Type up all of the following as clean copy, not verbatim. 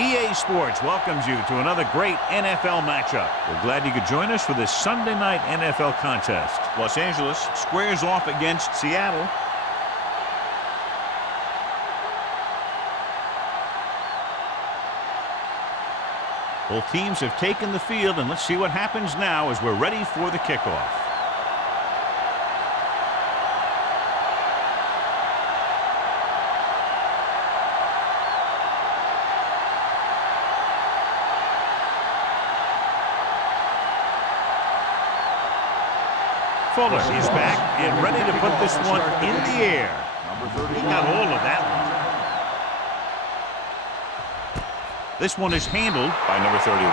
EA Sports welcomes you to another great NFL matchup. We're glad you could join us for this Sunday night NFL contest. Los Angeles squares off against Seattle. Both teams have taken the field, and let's see what happens now as we're ready for the kickoff. Fuller is back and ready to put this one in the air. He got hold of that one. This one is handled by number 31.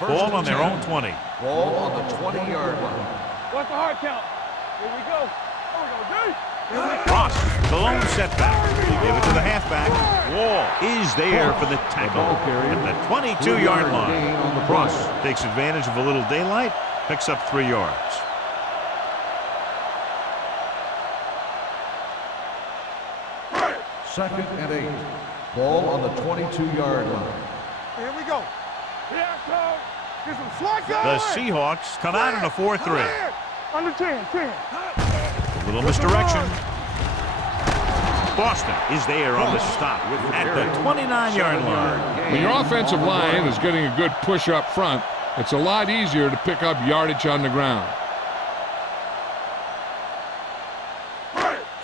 Ball on their own 20. Ball on the 20-yard line. What's the hard count? Here we go. Ross, the lone setback. They give it to the halfback. Wall is there for the tackle at the 22-yard line. Ross takes advantage of a little daylight, picks up 3 yards. Second and 8. Ball on the 22-yard line. Here we go. Here I come. Get some slack going. The Seahawks come out in a 4-3. Under 10. A little misdirection. Boston is there on the stop at the 29-yard line. When your offensive line is getting a good push up front, it's a lot easier to pick up yardage on the ground.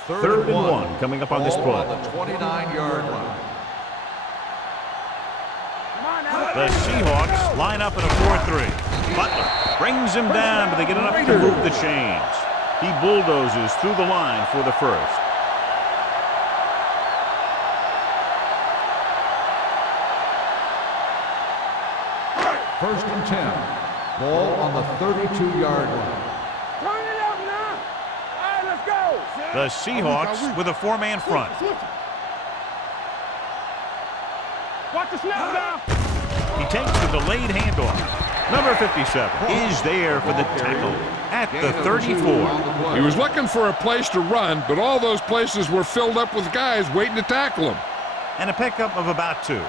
Third and one coming up on this play. On the 29-yard line. The Seahawks line up in a 4-3. Butler brings him down, but they get enough to move the chains. He bulldozes through the line for the first. First and 10. Ball on the 32-yard line. Turn it up now. All right, let's go. The Seahawks with a 4-man front. Watch the snap now. He takes the delayed handoff. Number 57 is there for the tackle at the 34. He was looking for a place to run, but all those places were filled up with guys waiting to tackle him. And a pickup of about 2.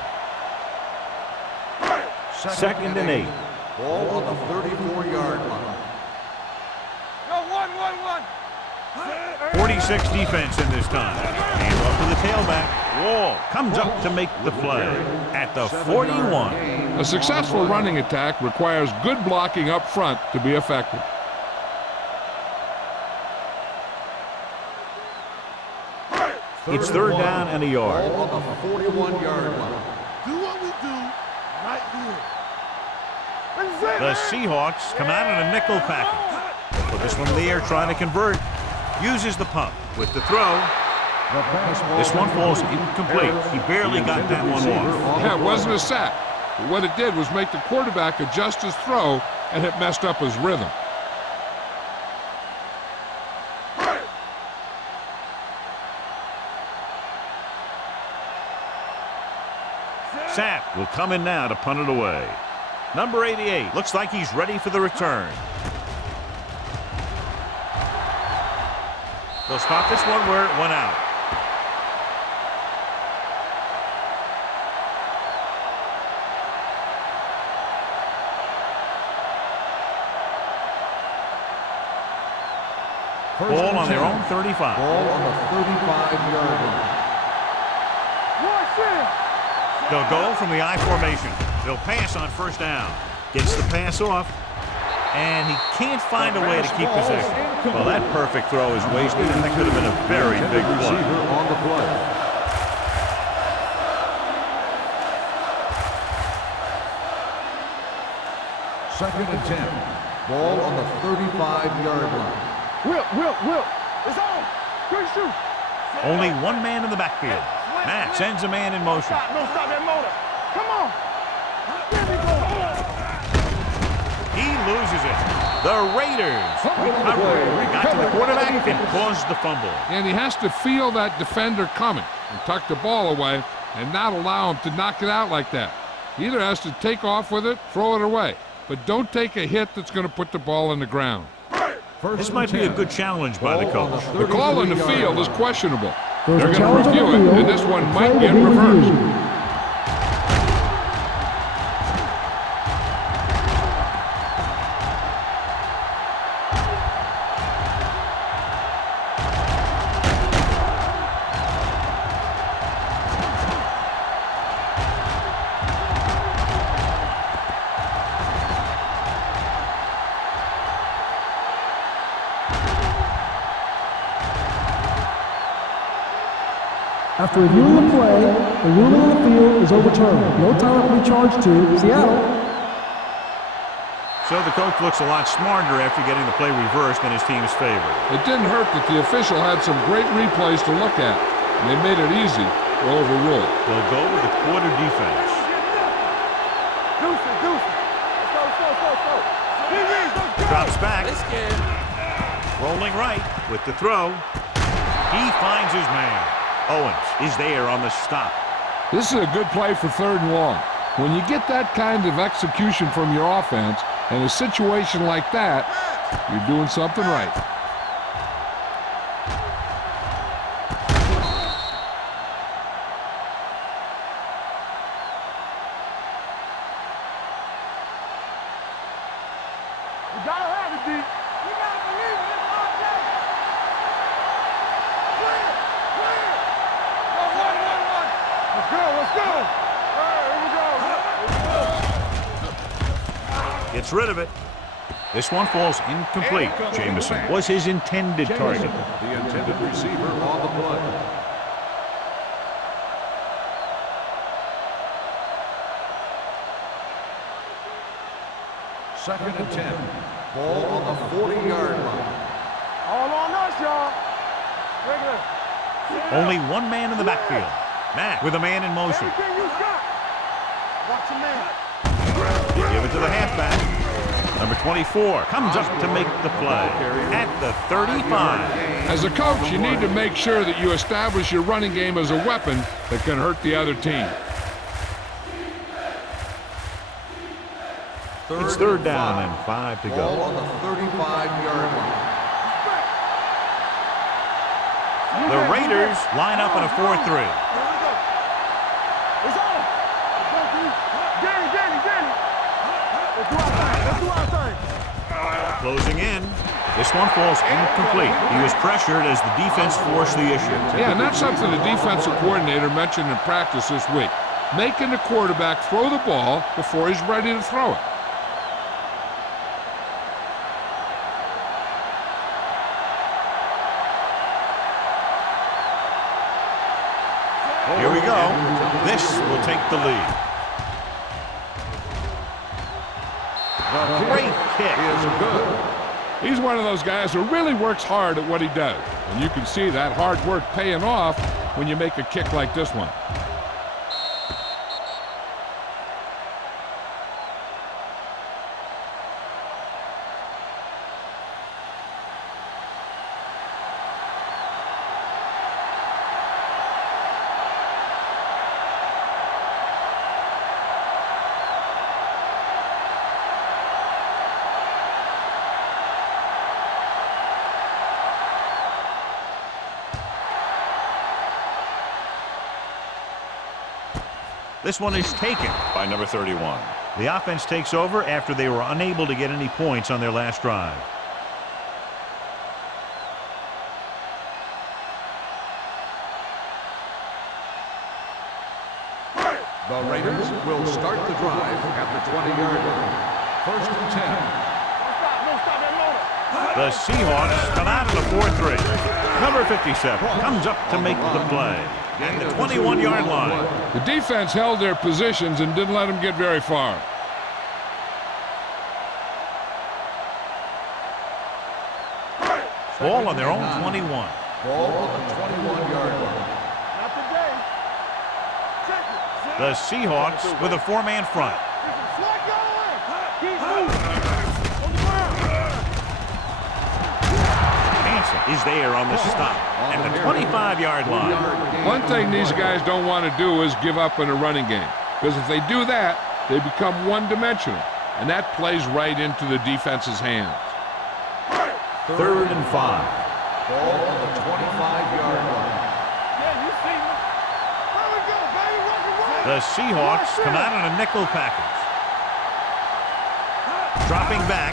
Second and 8. Ball on the 34-yard line. Go, 1. 46 defense in this time. And off to the tailback. Wall comes up to make the play at the 41. A successful running attack requires good blocking up front to be effective. It's third down and a yard. Ball on the 41-yard line. Do what we do right here. The Seahawks come out in a nickel package. Put this one in the air, trying to convert. Uses the pump with the throw. This one falls incomplete. He barely got that one off. Yeah, it wasn't a sack. But what it did was make the quarterback adjust his throw, and it messed up his rhythm. Sapp will come in now to punt it away. Number 88 looks like he's ready for the return. They'll stop this one where it went out. Ball on their own 35. Ball on the 35-yard line. They'll go from the I formation. They'll pass on first down. Gets the pass off, and he can't find a way to keep possession. Well, that perfect throw is wasted, and that could have been a very big play. On the play. Second and 10. Ball on the 35-yard line. Will. It's on. Quick shoot. Only one man in the backfield. Matt sends a man in motion. Don't stop that motor. Come on. There we go. He loses it. The Raiders recover. They got to the quarterback and caused the fumble. And he has to feel that defender coming and tuck the ball away and not allow him to knock it out like that. He either has to take off with it, throw it away. But don't take a hit that's going to put the ball in the ground. This might be a good challenge by the coach. The call on the field is questionable. They're going to review it, and this one might get reversed. After reviewing the play, the ruling on the field is overturned. No time will be charged to Seattle. So the coach looks a lot smarter after getting the play reversed in his team's favor. It didn't hurt that the official had some great replays to look at, and they made it easy to overrule. They'll go with the quarter defense. Drops back. Rolling right with the throw. He finds his man. Owens is there on the stop. This is a good play for 3rd and long. When you get that kind of execution from your offense in a situation like that, you're doing something right. You gotta have it, D. You gotta believe it. It's all day. Clear. One. Let's go. All right, here we go. Gets rid of it. This one falls incomplete. Jameson was his intended target. The intended receiver on the play. Second and 10. Ball on the 40-yard line. All on us, y'all. Regular. Only one man in the backfield. Matt with a man in motion. Everything you got. Watch your man. They give it to the halfback. Number 24 comes up to make the play at the 35. As a coach, you need to make sure that you establish your running game as a weapon that can hurt the other team. It's 3rd down and 5 to Ball go. on the 35-yard line. The Raiders line up in a 4-3. Here we go. It's on. Danny. Let's do our thing. Closing in. This one falls incomplete. He was pressured as the defense forced the issue. Yeah, and that's something the defensive coordinator mentioned in practice this week. Making the quarterback throw the ball before he's ready to throw it. Here we go. This will take the lead. Great kick. Is good. He's one of those guys who really works hard at what he does. And you can see that hard work paying off when you make a kick like this one. This one is taken by number 31. The offense takes over after they were unable to get any points on their last drive. The Raiders will start the drive at the 20-yard line. 1st and 10. Don't stop that motor. The Seahawks come out in a 4-3. Number 57 comes up to make the play at the 21-yard line. The defense held their positions and didn't let them get very far. Ball on their own 21. Ball on the 21-yard line. Not today. Check it. The Seahawks with a 4-man front. Slide going. Keep moving. On the ground. Hanson is there on the stop at the 25-yard line. One thing these guys don't want to do is give up in a running game. Because if they do that, they become one-dimensional, and that plays right into the defense's hands. 3rd and 5. Ball on the 25-yard line. Yeah, you see me. There we go, baby. Rock and roll. The Seahawks come out in a nickel package. Dropping back.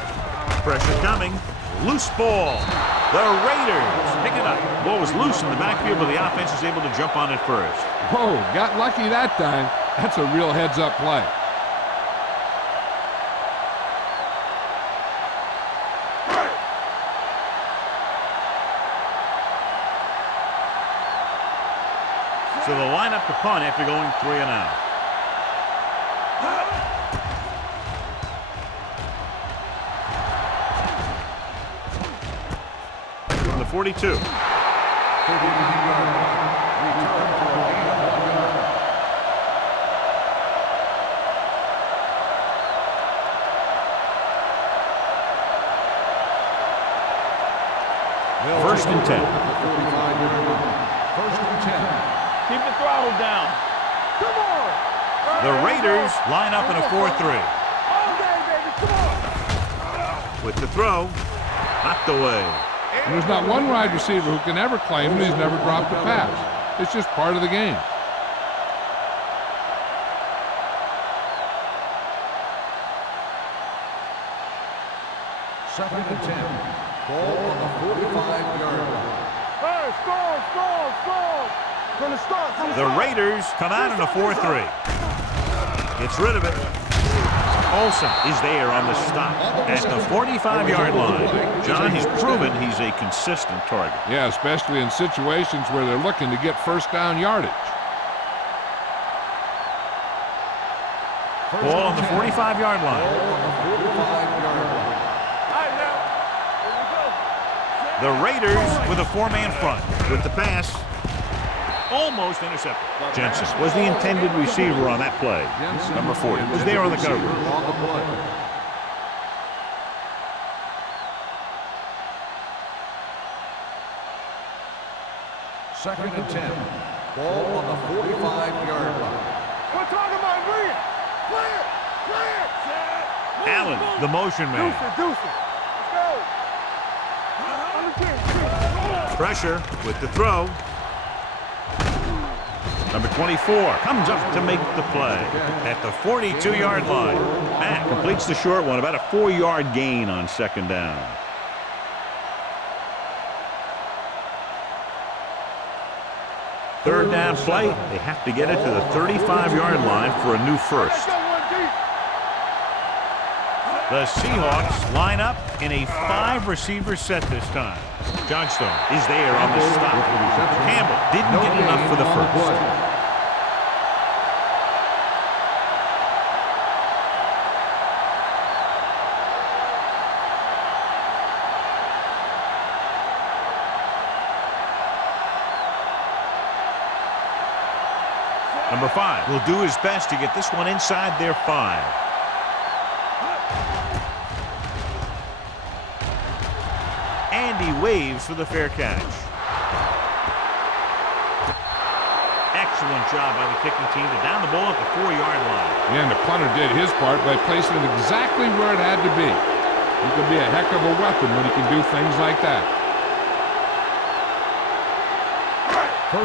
Pressure coming. Loose ball. The Raiders pick it up. Ball was loose in the backfield, but the offense is able to jump on it first. Whoa, got lucky that time. That's a real heads-up play. So they'll line up to punt after going 3 and out. From the 42. First and 10. 45-yard line. 1st and 10. Keep the throttle down. Come on. The Raiders line up in a 4-3. All day, baby. Come on. With the throw, knocked away. And there's not one wide receiver who can ever claim that he's never dropped a pass. It's just part of the game. Second and 10. Ball on the 45-yard line. Hey, score. From the start. The Raiders come out in a 4-3. Gets rid of it. Olsen is there on the stop at the 45-yard line. John, he's proven he's a consistent target. Yeah, especially in situations where they're looking to get first down yardage. Ball on the 45-yard line. Ball on the 45-yard line. All right, now. Here we go. The Raiders with a 4-man front. With the pass, almost intercepted. Jensen was the intended receiver on that play. Number 40 was there on the cover. On the play. Second and 10. Ball on the 45-yard line. We're talking about Green. Clear. Allen, the motion man. Deuce it. Let's go. Pressure with the throw. Number 24 comes up to make the play at the 42-yard line. Matt completes the short one, about a 4-yard gain on second down. Third down play, they have to get it to the 35-yard line for a new first. The Seahawks line up in a 5-receiver set this time. Johnstone is there on the stop. Campbell didn't get enough for the first. Number 5 will do his best to get this one inside their 5. And he waves for the fair catch. Excellent job by the kicking team to down the ball at the 4-yard line. Yeah, and the punter did his part by placing it exactly where it had to be. He can be a heck of a weapon when he can do things like that.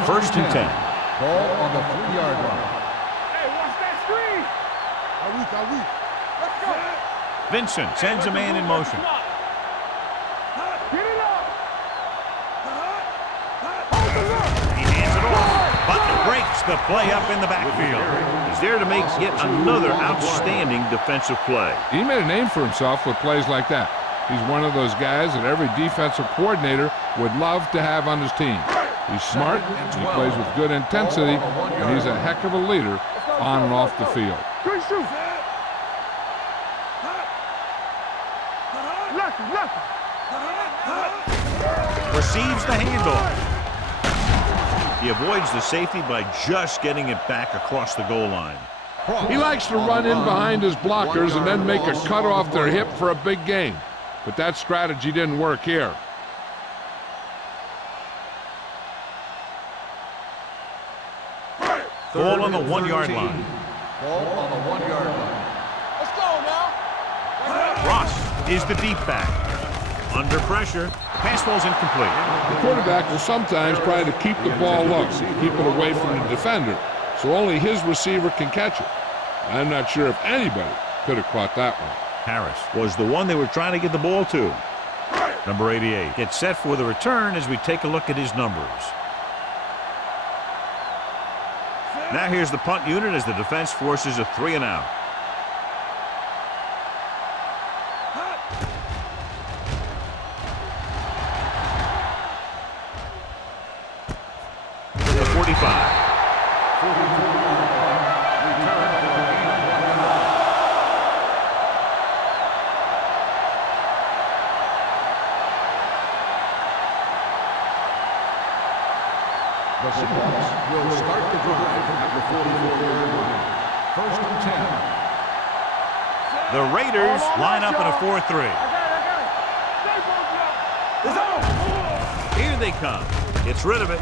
First and 10. Ball on the 3-yard line. Hey, watch that screen. Are we? Let's go. Vincent sends a man in motion. Get it up. He hands it off, but breaks the play up in the backfield. He's there to make yet another outstanding defensive play. He made a name for himself with plays like that. He's one of those guys that every defensive coordinator would love to have on his team. He's smart, he plays with good intensity, and he's a heck of a leader on and off the field. Good shoot. Left. Receives the handoff. He avoids the safety by just getting it back across the goal line. He likes to run in behind his blockers and then make a cut off their hip for a big gain. But that strategy didn't work here. Ball on the 1-yard line. Ball on the 1-yard line. Ross is the deep back. Under pressure, the pass falls incomplete. The quarterback will sometimes try to keep the ball low, keep it away from the defender, so only his receiver can catch it. I'm not sure if anybody could have caught that one. Harris was the one they were trying to get the ball to. Number 88 gets set for the return as we take a look at his numbers. Now here's the punt unit as the defense forces a 3-and-out. The 45. The Seahawks will start the drive at the 44-yard line. First and 10. The Raiders line up in a 4-3. Here they come. Gets rid of it.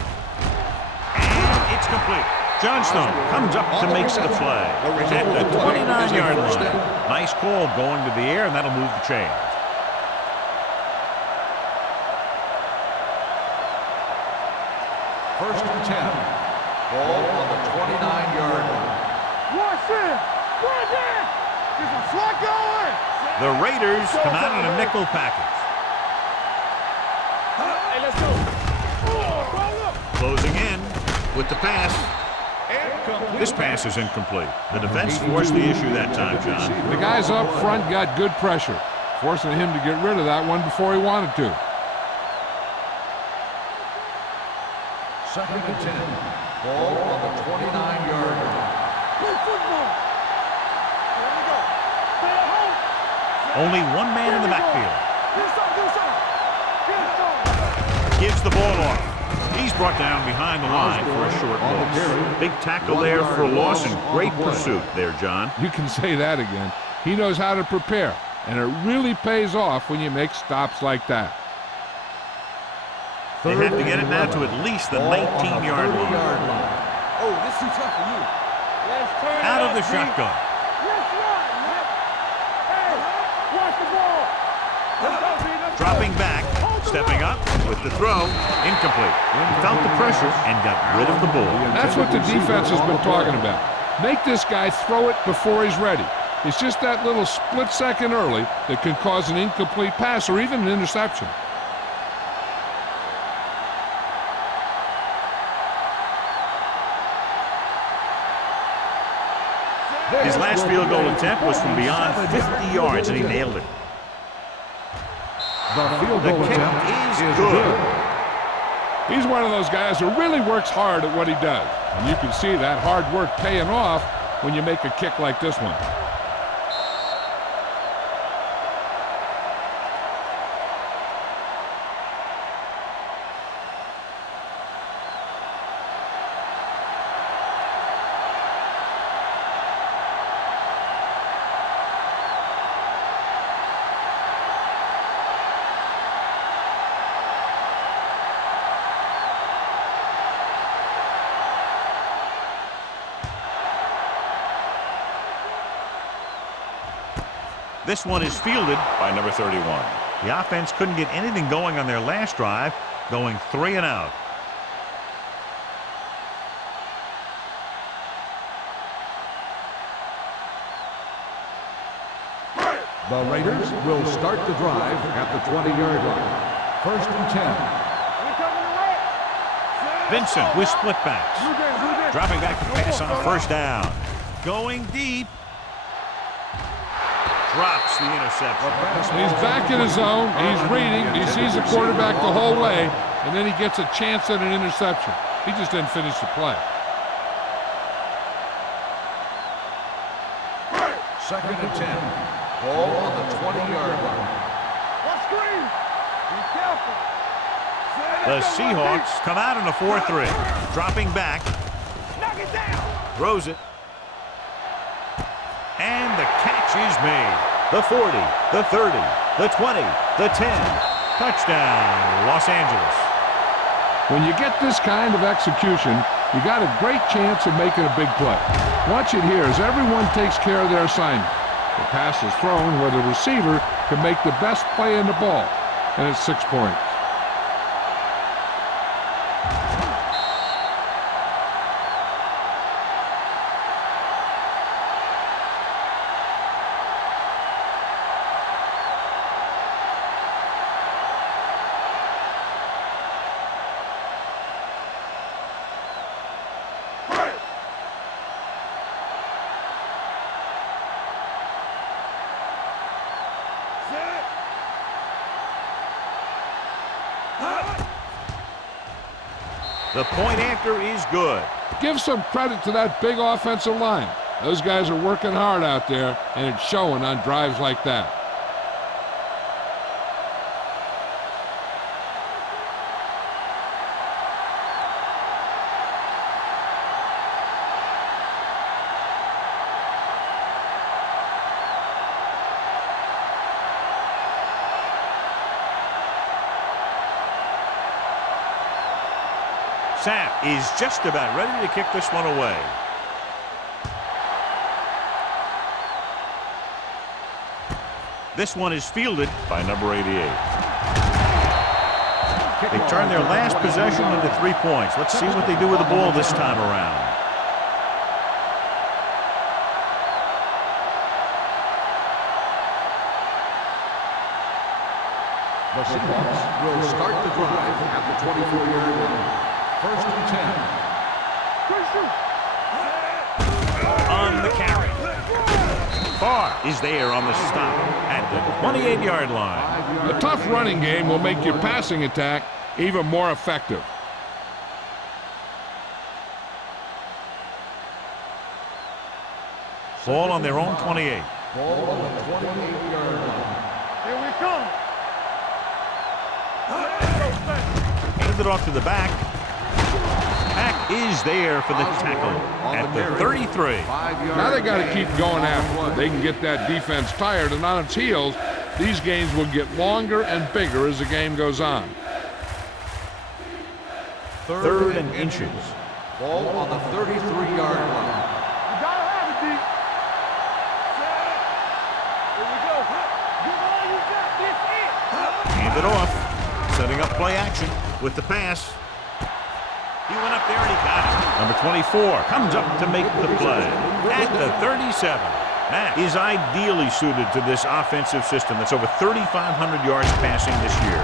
And it's complete. Johnstone comes up to make the play at the 29-yard line. Nice call going to the air, and that'll move the chains. First and 10. Ball on the 29-yard line. Watch it! Right there! There's a slot going! The Raiders come out in a nickel package. Hey, let's go! Closing in with the pass. This pass is incomplete. The defense forced the issue that time, John. The guys up front got good pressure, forcing him to get rid of that one before he wanted to. Second and 10. Ball on the 29-yard line. Play football! Here we go. Stay at home! Only one man in the backfield. Do something! Gives the ball off. He's brought down behind the line for a short loss. Big tackle there for a loss and great pursuit there, John. You can say that again. He knows how to prepare, and it really pays off when you make stops like that. They have to get it now to at least the 19-yard line. Oh, this is too tough for you. Let's turn Out of the G. shotgun. Let's run, man. Hey, watch the ball. Let's go, B. Let's Dropping go. back, Hold the stepping line. up with the throw. Incomplete. He felt the pressure and got rid of the ball. That's what the defense has been talking about. Make this guy throw it before he's ready. It's just that little split second early that can cause an incomplete pass or even an interception. His last field goal attempt was from beyond 50 yards, and he nailed it. The field The goal kick attempt is is good. good. He's one of those guys who really works hard at what he does. And you can see that hard work paying off when you make a kick like this one. This one is fielded by number 31. The offense couldn't get anything going on their last drive, going 3-and-out. The Raiders will start the drive at the 20-yard line. First and 10. We coming to right. Vincent with split backs. Blue game, blue game. Dropping back to pass on first down. Going deep. Drops the interception. He's back in his zone. He's reading. He sees the quarterback the whole way, and then he gets a chance at an interception. He just didn't finish the play. Second and 10. Ball on the 20-yard line. What screen? Be careful. The Seahawks come out in a 4-3. Dropping back. Knock it down. Throws it. And the catch is made. The 40, the 30, the 20, the 10. Touchdown, Los Angeles. When you get this kind of execution, you got a great chance of making a big play. Watch it here as everyone takes care of their assignment. The pass is thrown where the receiver can make the best play in the ball, and it's 6 points. The point after is good. Give some credit to that big offensive line. Those guys are working hard out there, and it's showing on drives like that. Sapp is just about ready to kick this one away. This one is fielded by number 88. They turn their last possession into 3 points. Let's see what they do with the ball this time around. The Seahawks will start the drive at the 24-yard line. 1st and 10. On the carry. Farr is there on the stop at the 28-yard line. A tough running game will make your passing attack even more effective. Ball on their own 28. Ball on the 28-yard line. Here we come. Hand it off to the back. Pack is there for the tackle at the 33. Now they got to keep going after it. They can get that defense tired and on its heels. These games will get longer and bigger as the game goes on. 3rd and inches. Ball on the 33-yard line. You gotta have it, D. Here we go. Give all you got. This it. Hand it off. Setting up play action with the pass. He went up there and he got it. Number 24 comes up to make the play at the 37. Matt is ideally suited to this offensive system that's over 3,500 yards passing this year.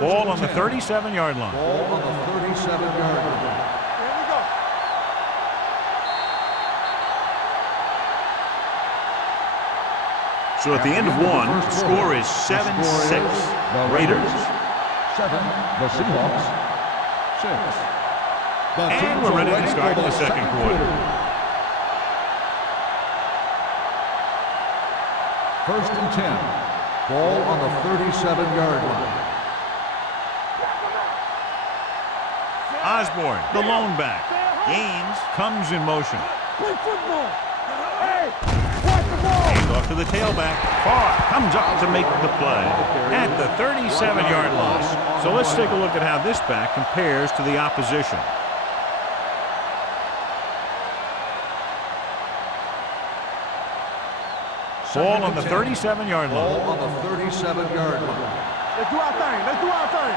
Ball on the 37-yard line. Ball on the 37-yard line. Here we go. So at the end of one, the score is 7-6. Raiders. 7. The Seahawks. 6. And we're ready to start the second quarter. 1st and 10. Ball on the 37-yard line. Osborne, the lone back. Gaines comes in motion. Play football. Hey, watch the ball. Hand off to the tailback. Farr comes up to make the play at the 37-yard line. So let's take a look at how this back compares to the opposition. Ball on the 37-yard line. Ball on the 37-yard line. Let's do our thing. Let's do our thing.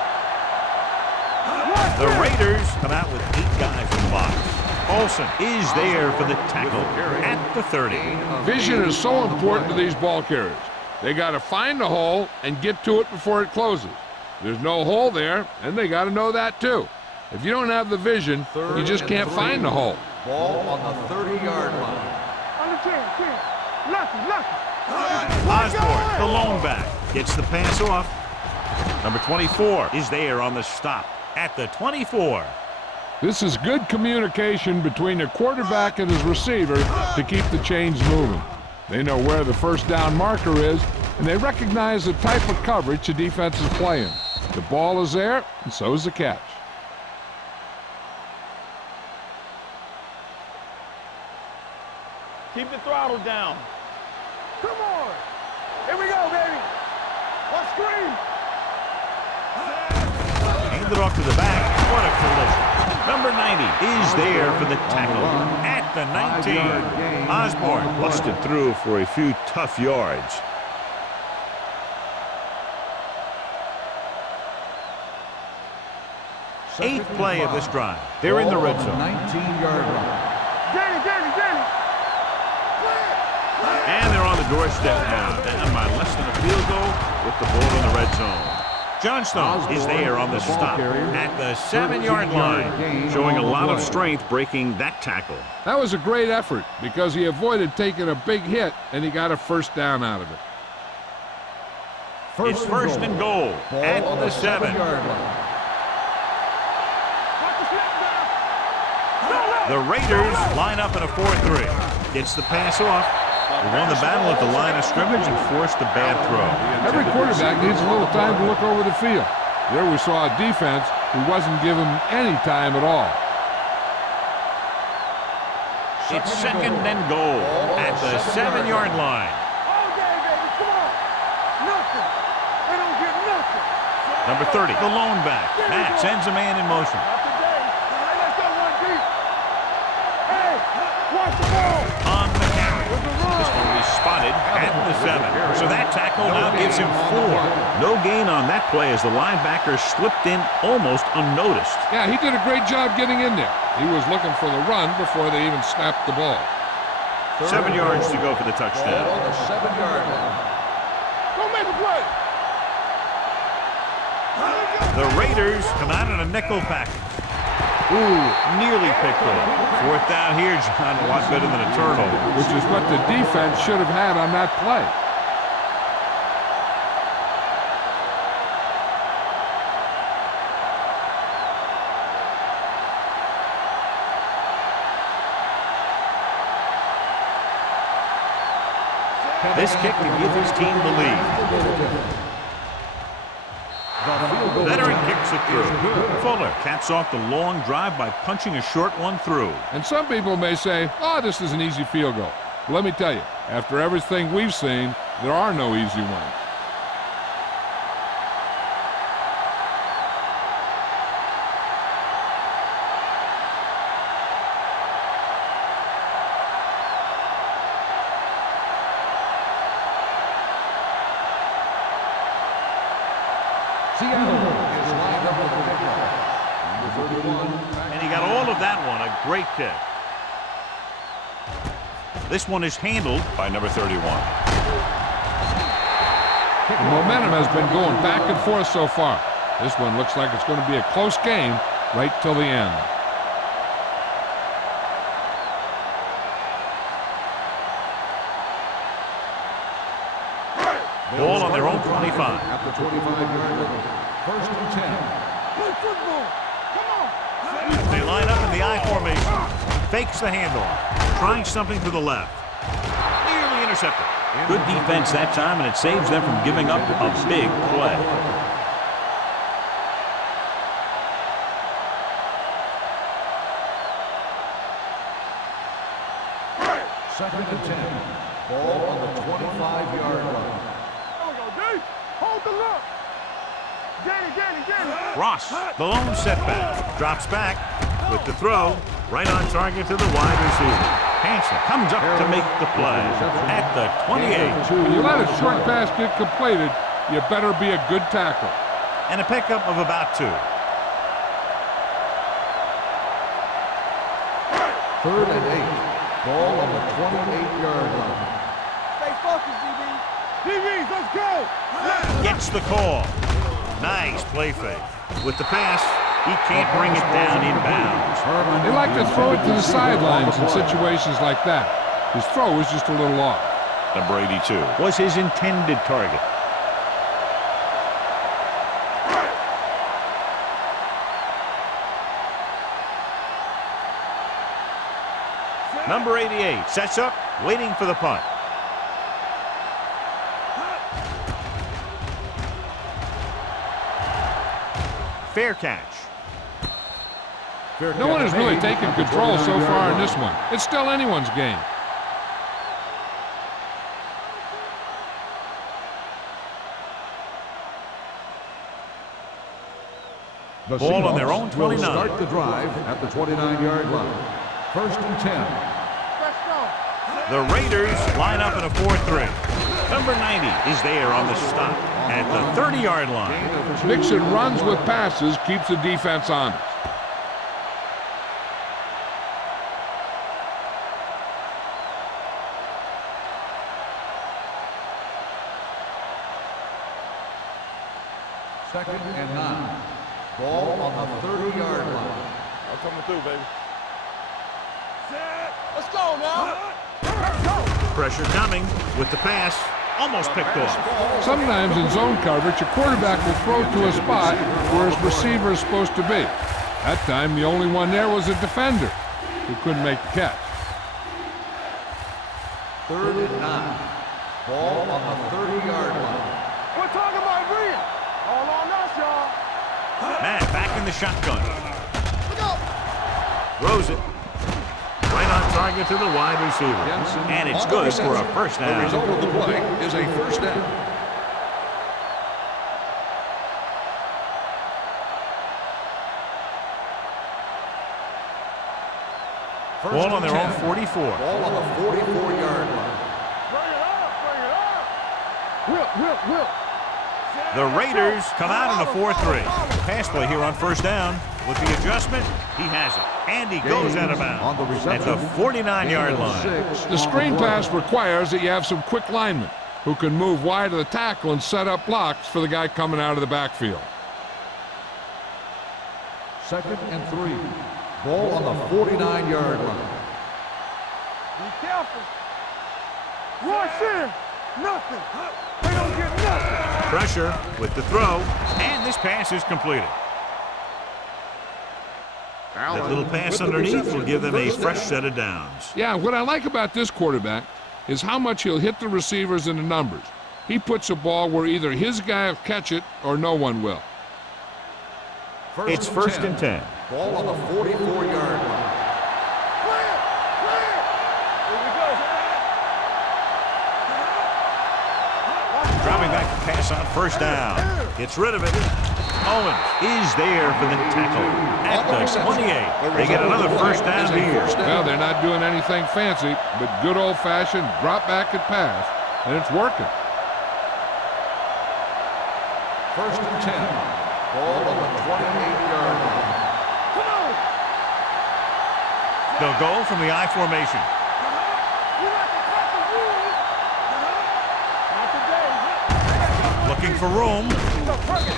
The Raiders come out with 8 guys in the box. Olsen is there for the tackle at the 30. Vision is so important to these ball carriers. They got to find the hole and get to it before it closes. There's no hole there, and they got to know that too. If you don't have the vision, you just can't find the hole. Ball on the 30-yard line. On the 10. Lucky. Osborne, the lone back, gets the pass off. Number 24 is there on the stop at the 24. This is good communication between the quarterback and his receiver to keep the chains moving. They know where the first down marker is, and they recognize the type of coverage the defense is playing. The ball is there, and so is the catch. Keep the throttle down. Come on. Here we go, baby. Let's scream. Hand it off to the back. What a collision. Number 90 is there for the tackle at the 19. Osborne busted through for a few tough yards. Eighth play of this drive. They're in the red zone. 19-yard line. Danny. And they're on the doorstep now. Down by less than a field goal with the ball in the red zone. Johnstone is there on the stop at the 7-yard line, showing a lot of strength breaking that tackle. That was a great effort because he avoided taking a big hit, and he got a first down out of it. It's first and goal at the 7. The Raiders line up in a 4-3. Gets the pass off. They won the battle at the line of scrimmage and forced a bad throw. Every quarterback needs a little time to look over the field. There we saw a defense who wasn't given any time at all. It's second and goal at the 7-yard line. All day, baby. Come on. Nothing. They don't get nothing. Number 30, the lone back. Matt sends a man in motion. Not today. Let's go one deep. Hey, watch the ball. On the carry. This one will be spotted at the 7. So that tackle now gives him 4. No gain on that play as the linebacker slipped in almost unnoticed. Yeah, he did a great job getting in there. He was looking for the run before they even snapped the ball. 7 yards to go for the touchdown. On the 7-yard line. Go make a play. The Raiders come out in a nickel package. Ooh, nearly picked off. Fourth down here, John, a lot better than a turnover. Which is what the defense should have had on that play. This kick to give his team the lead. Veteran kicks it through. Fuller caps off the long drive by punching a short one through. And some people may say, oh, this is an easy field goal. But let me tell you, after everything we've seen, there are no easy ones. And he got all of that one. A great kick. This one is handled by number 31. The momentum has been going back and forth so far. This one looks like it's going to be a close game right till the end. Ball on their own 25. At the 25-yard line. First and 10. Play football. Come on. They line up in the I formation. Fakes the handoff. Trying something to the left. Nearly intercepted. Good defense that time, and it saves them from giving up a big play. Second and 10. Ball on the 25-yard line. There we go, D. Hold the look. Danny. Ross, the lone setback, drops back with the throw, right on target to the wide receiver. Hanson comes up to make the play at the 28. When you let a short pass get completed, you better be a good tackle. And a pickup of about 2. Third and 8. Ball on the 28-yard line. Stay focused, DB. DBs, let's go. Gets the call. Nice play fake. With the pass, he can't bring it down inbounds. They like to throw it to the sidelines in situations like that. His throw was just a little off. Number 82 was his intended target. Number 88 sets up, waiting for the punt. Fair catch. No one has really taken control so far in this one. It's still anyone's game. The Ball on their Seahawks own will 29. start the drive at the 29-yard line. 1st and 10. The Raiders line up in a 4-3. Number 90 is there on the stop at the 30-yard line. Mixing runs with passes keeps the defense honest. Second and 9. Ball on the 30-yard line. I'm coming through, baby. Let's go now. Pressure coming with the pass. Almost picked off. Sometimes in zone coverage, a quarterback will throw to a spot where his receiver is supposed to be. That time, the only one there was a defender who couldn't make the catch. 3rd and 9. Ball on the 30-yard line. We're talking about Green. All on us, y'all. Matt back in the shotgun. Throws it. Right on target to the wide receiver. And it's good for a first The down. result of the play is a first down. Ball on their own 44. Ball on the 44-yard line. Bring it up, bring it up. Whip. The Raiders come out in a 4-3. Pass play here on first down. With the adjustment, he has it. And he goes out of bounds at the 49-yard line. The screen pass requires that you have some quick linemen who can move wide of the tackle and set up blocks for the guy coming out of the backfield. 2nd and 3. Ball on the 49-yard line. Be careful. Rush in. Nothing. They don't get nothing. Pressure with the throw. And this pass is completed. That little pass underneath will give them a fresh set of downs. Yeah, what I like about this quarterback is how much he'll hit the receivers in the numbers. He puts a ball where either his guy will catch it or no one will. It's 1st and 10. Ball on the 44-yard line. Clear. Here we go. Dropping back to pass on first down. Gets rid of it. Owens is there for the tackle at the 28. They get another first down here. Well, they're not doing anything fancy, but good old-fashioned drop back and pass, and it's working. 1st and 10. Ball on the 28-yard line. Come on. They'll go from the I formation. You like to cut the rules. Not today. Looking for room.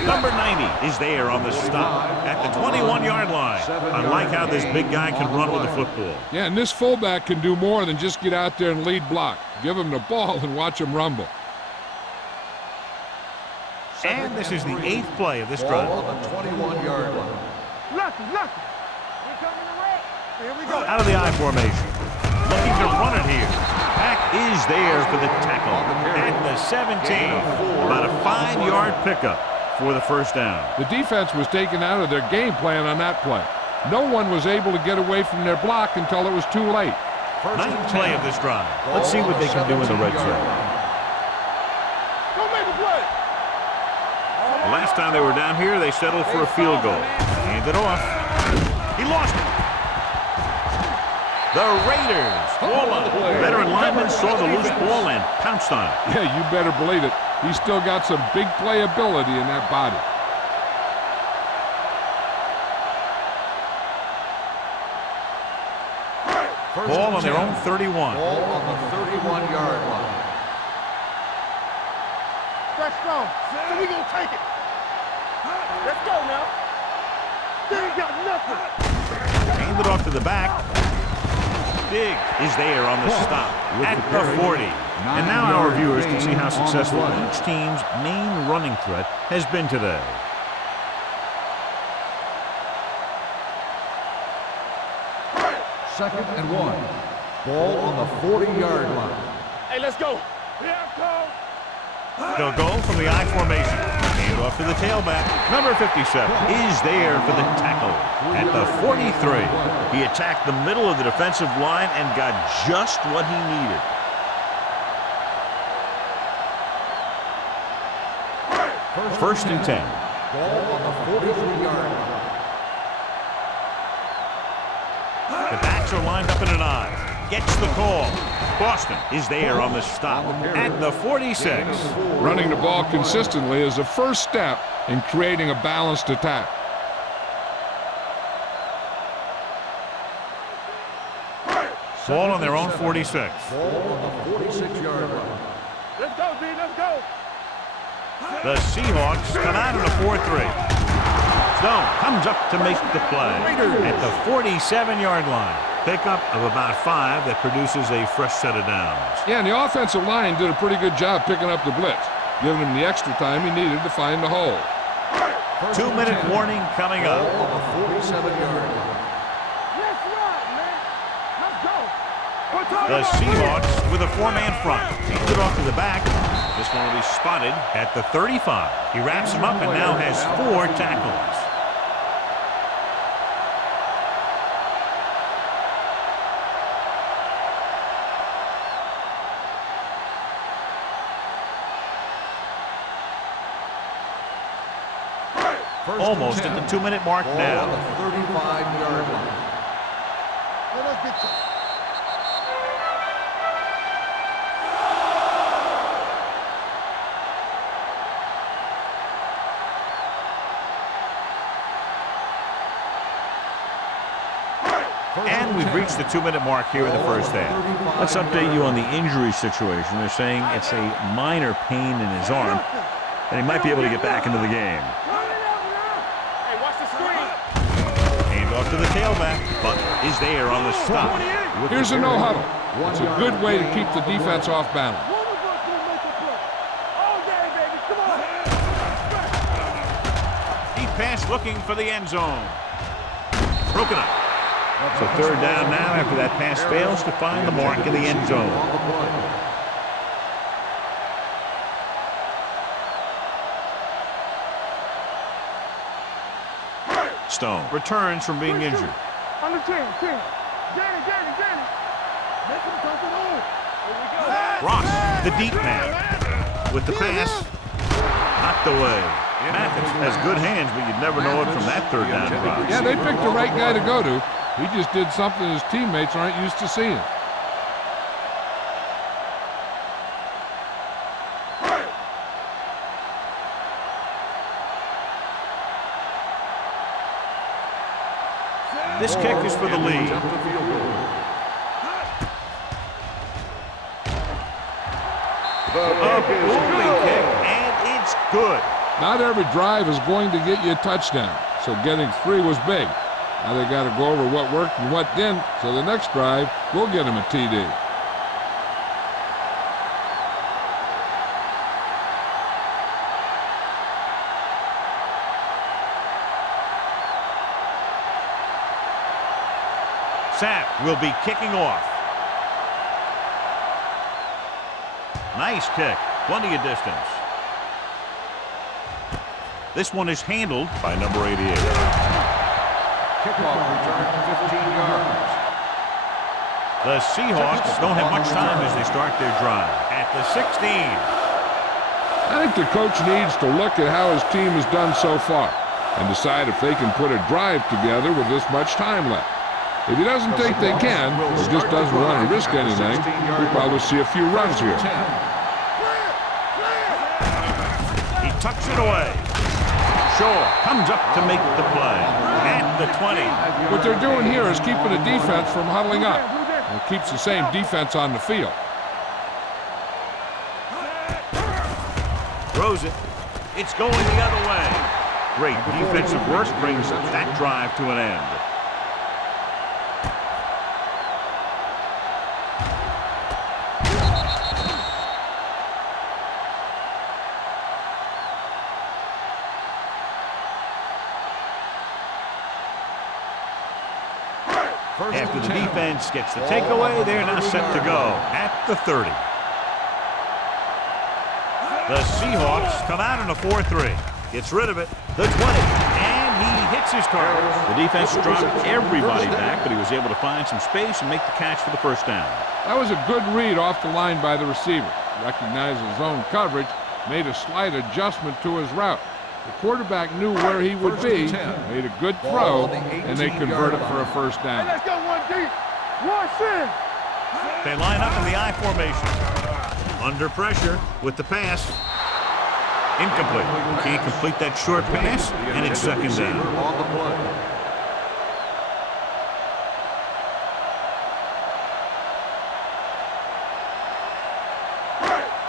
Number 90 is there on the stop at the 21-yard line. I like how this big guy can run with the football. Yeah, and this fullback can do more than just get out there and lead block. Give him the ball and watch him rumble. And this is the 8th play of this Ball drive. on the 21-yard line. Lucky. We're coming to red. Here we go. Out of the I formation. Looking to run it here. Pack is there for the tackle at the 17. About a 5-yard pickup for the first down. The defense was taken out of their game plan on that play. No one was able to get away from their block until it was too late. 9th play of this drive. Let's see what they can do in the red zone. Go make a play. The last time they were down here, they settled for a field goal. Hand it off. He lost it. The Raiders fall up. Veteran lineman saw the loose ball and pounced on it. Yeah, you better believe it. He's still got some big playability in that body. Ball on their own 31. Ball on the 31-yard line. That's strong. So we gonna take it. Let's go now. They ain't got nothing. Hand it off to the back. Big is there on the stop at the 40. And now our viewers can see how successful each team's main running threat has been today. Second and 1. Ball on the 40-yard line. Hey, let's go. Here I come. They'll go from the I formation. Hand off to the tailback. Number 57 is there for the tackle at the 43. He attacked the middle of the defensive line and got just what he needed. First and 10. Ball on the 43-yard line. The backs are lined up in an I. Gets the call. Boston is there on the stop at the 46. Running the ball consistently is the first step in creating a balanced attack. Ball on their own 46. Ball on the 46-yard line. Let's go, B. Let's go. The Seahawks come out in a 4-3. Stone comes up to make the play at the 47-yard line. Pickup of about 5 that produces a fresh set of downs. Yeah, and the offensive line did a pretty good job picking up the blitz, giving him the extra time he needed to find the hole. 2-minute warning coming up. Ball on the 47-yard line. Let's ride, man. Let's go. The Seahawks with a 4-man front. Hands it off to the back. This one will be spotted at the 35. He wraps him up and now has 4 tackles. Almost at the 2-minute mark now. On the 35-yard line. Let us get some. And we've reached the 2-minute mark here in the first half. Let's update you on the injury situation. They're saying it's a minor pain in his arm, and he might be able to get back into the game. Hey, watch the screen. Hand off to the tailback, but is there on the stop. Here's a no huddle. It's a good way to keep the defense off balance. One of us will make a play. All day, baby. Come on. Deep pass looking for the end zone. Broken up. So 3rd down now after that pass fails to find the mark in the end zone. Stone returns from being injured. On the 10. Danny. Make him something on. Here we go. Ross, the deep man. With the pass, knocked away. Mathis has good hands, but you'd never know it from that 3rd down drop. Yeah, they picked the right guy to go to. He just did something his teammates aren't used to seeing. This kick is for the lead. A booming kick, and it's good. Not every drive is going to get you a touchdown, so getting 3 was big. Now they got to go over what worked and what didn't, so the next drive will get him a TD. Sapp will be kicking off. Nice kick, plenty of distance. This one is handled by number 88. Kickoff return 15 yards. The Seahawks don't have much time as they start their drive at the 16. I think the coach needs to look at how his team has done so far and decide if they can put a drive together with this much time left. If he doesn't think they can, or just doesn't want to risk anything, we'll probably see a few runs here. He tucks it away. Shaw comes up to make the play at the 20. What they're doing here is keeping the defense from huddling up. And it keeps the same defense on the field. Throws it. It's going the other way. Great defensive work brings that drive to an end. After the defense gets the takeaway, they're now set to go at the 30. The Seahawks come out in a 4-3. Gets rid of it. The 20. And he hits his target. The defense dropped everybody back, but he was able to find some space and make the catch for the first down. That was a good read off the line by the receiver. Recognized his zone coverage, made a slight adjustment to his route. The quarterback knew where he would be, made a good throw, and they converted for a first down. Let's go 1-2. Rush in. They line up in the I formation. Under pressure with the pass. Incomplete. Can't complete that short pass, and it's second down. On the play.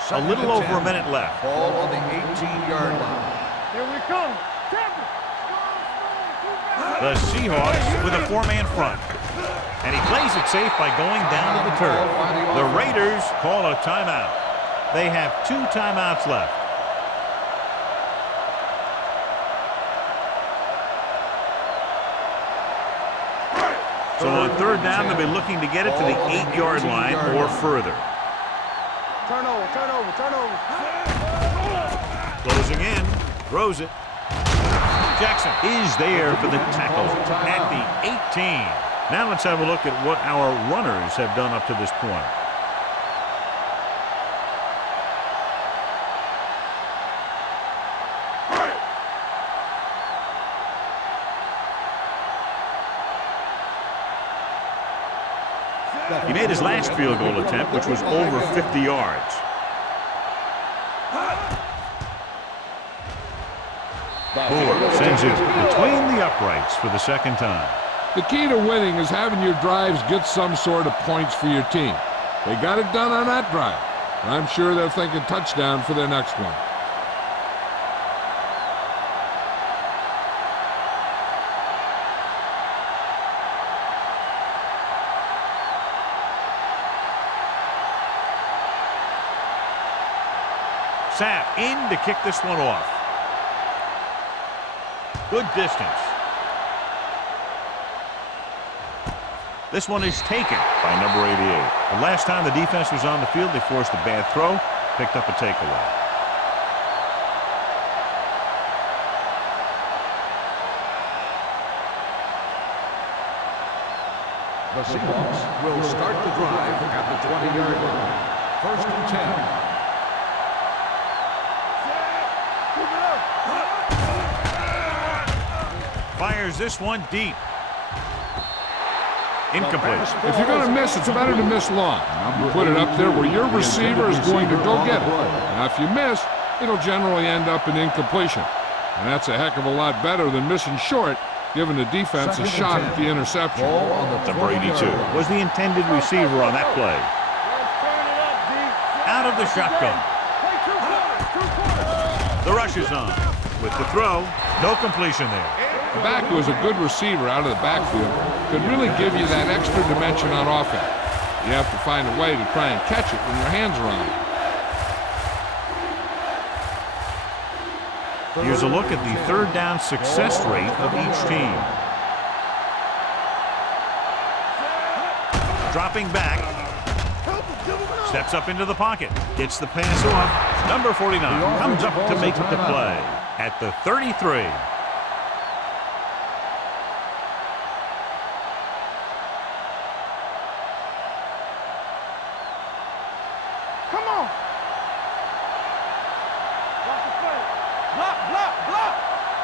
A little over a minute left. Ball on the 18-yard line. Here we come. The Seahawks with a four-man front. And he plays it safe by going down to the turf. The Raiders call a timeout. They have 2 timeouts left. So on third down, they'll be looking to get it to the 8-yard line or further. Turnover, turnover, turnover. Closing in, throws it. Jackson is there for the tackle at the 18. Now let's have a look at what our runners have done up to this point. He made his last field goal attempt, which was over 50 yards. Moore sends it between the uprights for the second time. The key to winning is having your drives get some sort of points for your team. They got it done on that drive. And I'm sure they're thinking touchdown for their next one. Sapp in to kick this one off. Good distance. This one is taken by number 88. The last time the defense was on the field, they forced a bad throw, picked up a takeaway. The Seahawks will start the drive at the 20-yard line. 1st and 10. Fires this one deep. Incomplete. If you're going to miss, it's better to miss long. You put it up there where your receiver is going to go get it. Now, if you miss, it'll generally end up in incompletion. And that's a heck of a lot better than missing short, giving the defense a shot at the interception. Number 82 was the intended receiver on that play. Out of the shotgun. The rush is on. With the throw, no completion there. The back who is a good receiver out of the backfield could really give you that extra dimension on offense. You have to find a way to try and catch it when your hands are on it. Here's a look at the third down success rate of each team. Dropping back. Steps up into the pocket. Gets the pass off. Number 49 comes up to make the play at the 33. Come on. Block the play. Block, block, block.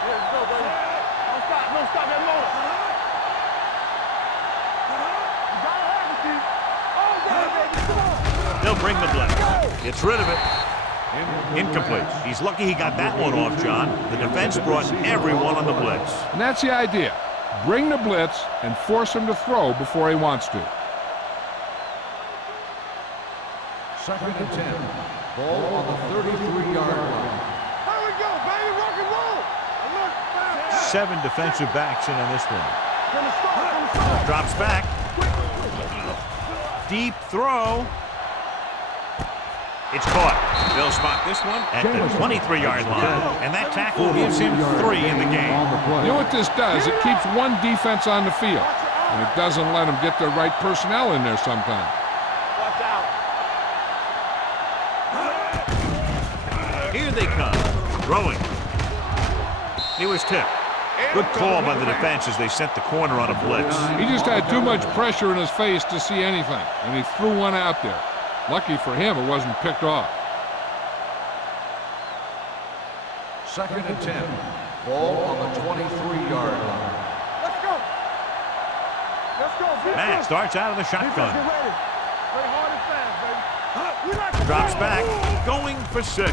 There we go, baby. Don't stop that motor. You gotta have it, dude. Oh, yeah, baby. Come on. They'll bring the blitz. Gets rid of it. Incomplete. He's lucky he got that one off, John. The defense brought everyone on the blitz. And that's the idea. Bring the blitz and force him to throw before he wants to. 2nd and 10. Ball on the 33-yard line. Here we go, baby. Rock and roll. And look, 7 defensive backs in on this one. From the start. Drops back. Deep throw. It's caught. They'll spot this one at the 23-yard line. And that tackle gives him 3 in the game. You know what this does? It keeps one defense on the field. And it doesn't let them get the right personnel in there sometimes. Watch out. Here they come. Throwing. He was tipped. Good call by the defense as they sent the corner on a blitz. He just had too much pressure in his face to see anything. And he threw one out there. Lucky for him, it wasn't picked off. 2nd and 10. Ball on the 23-yard line. Let's go. Let's go. Matt starts out of the shotgun. Get ready. Play hard and fast, baby. We like to Drops play. back, going for 6.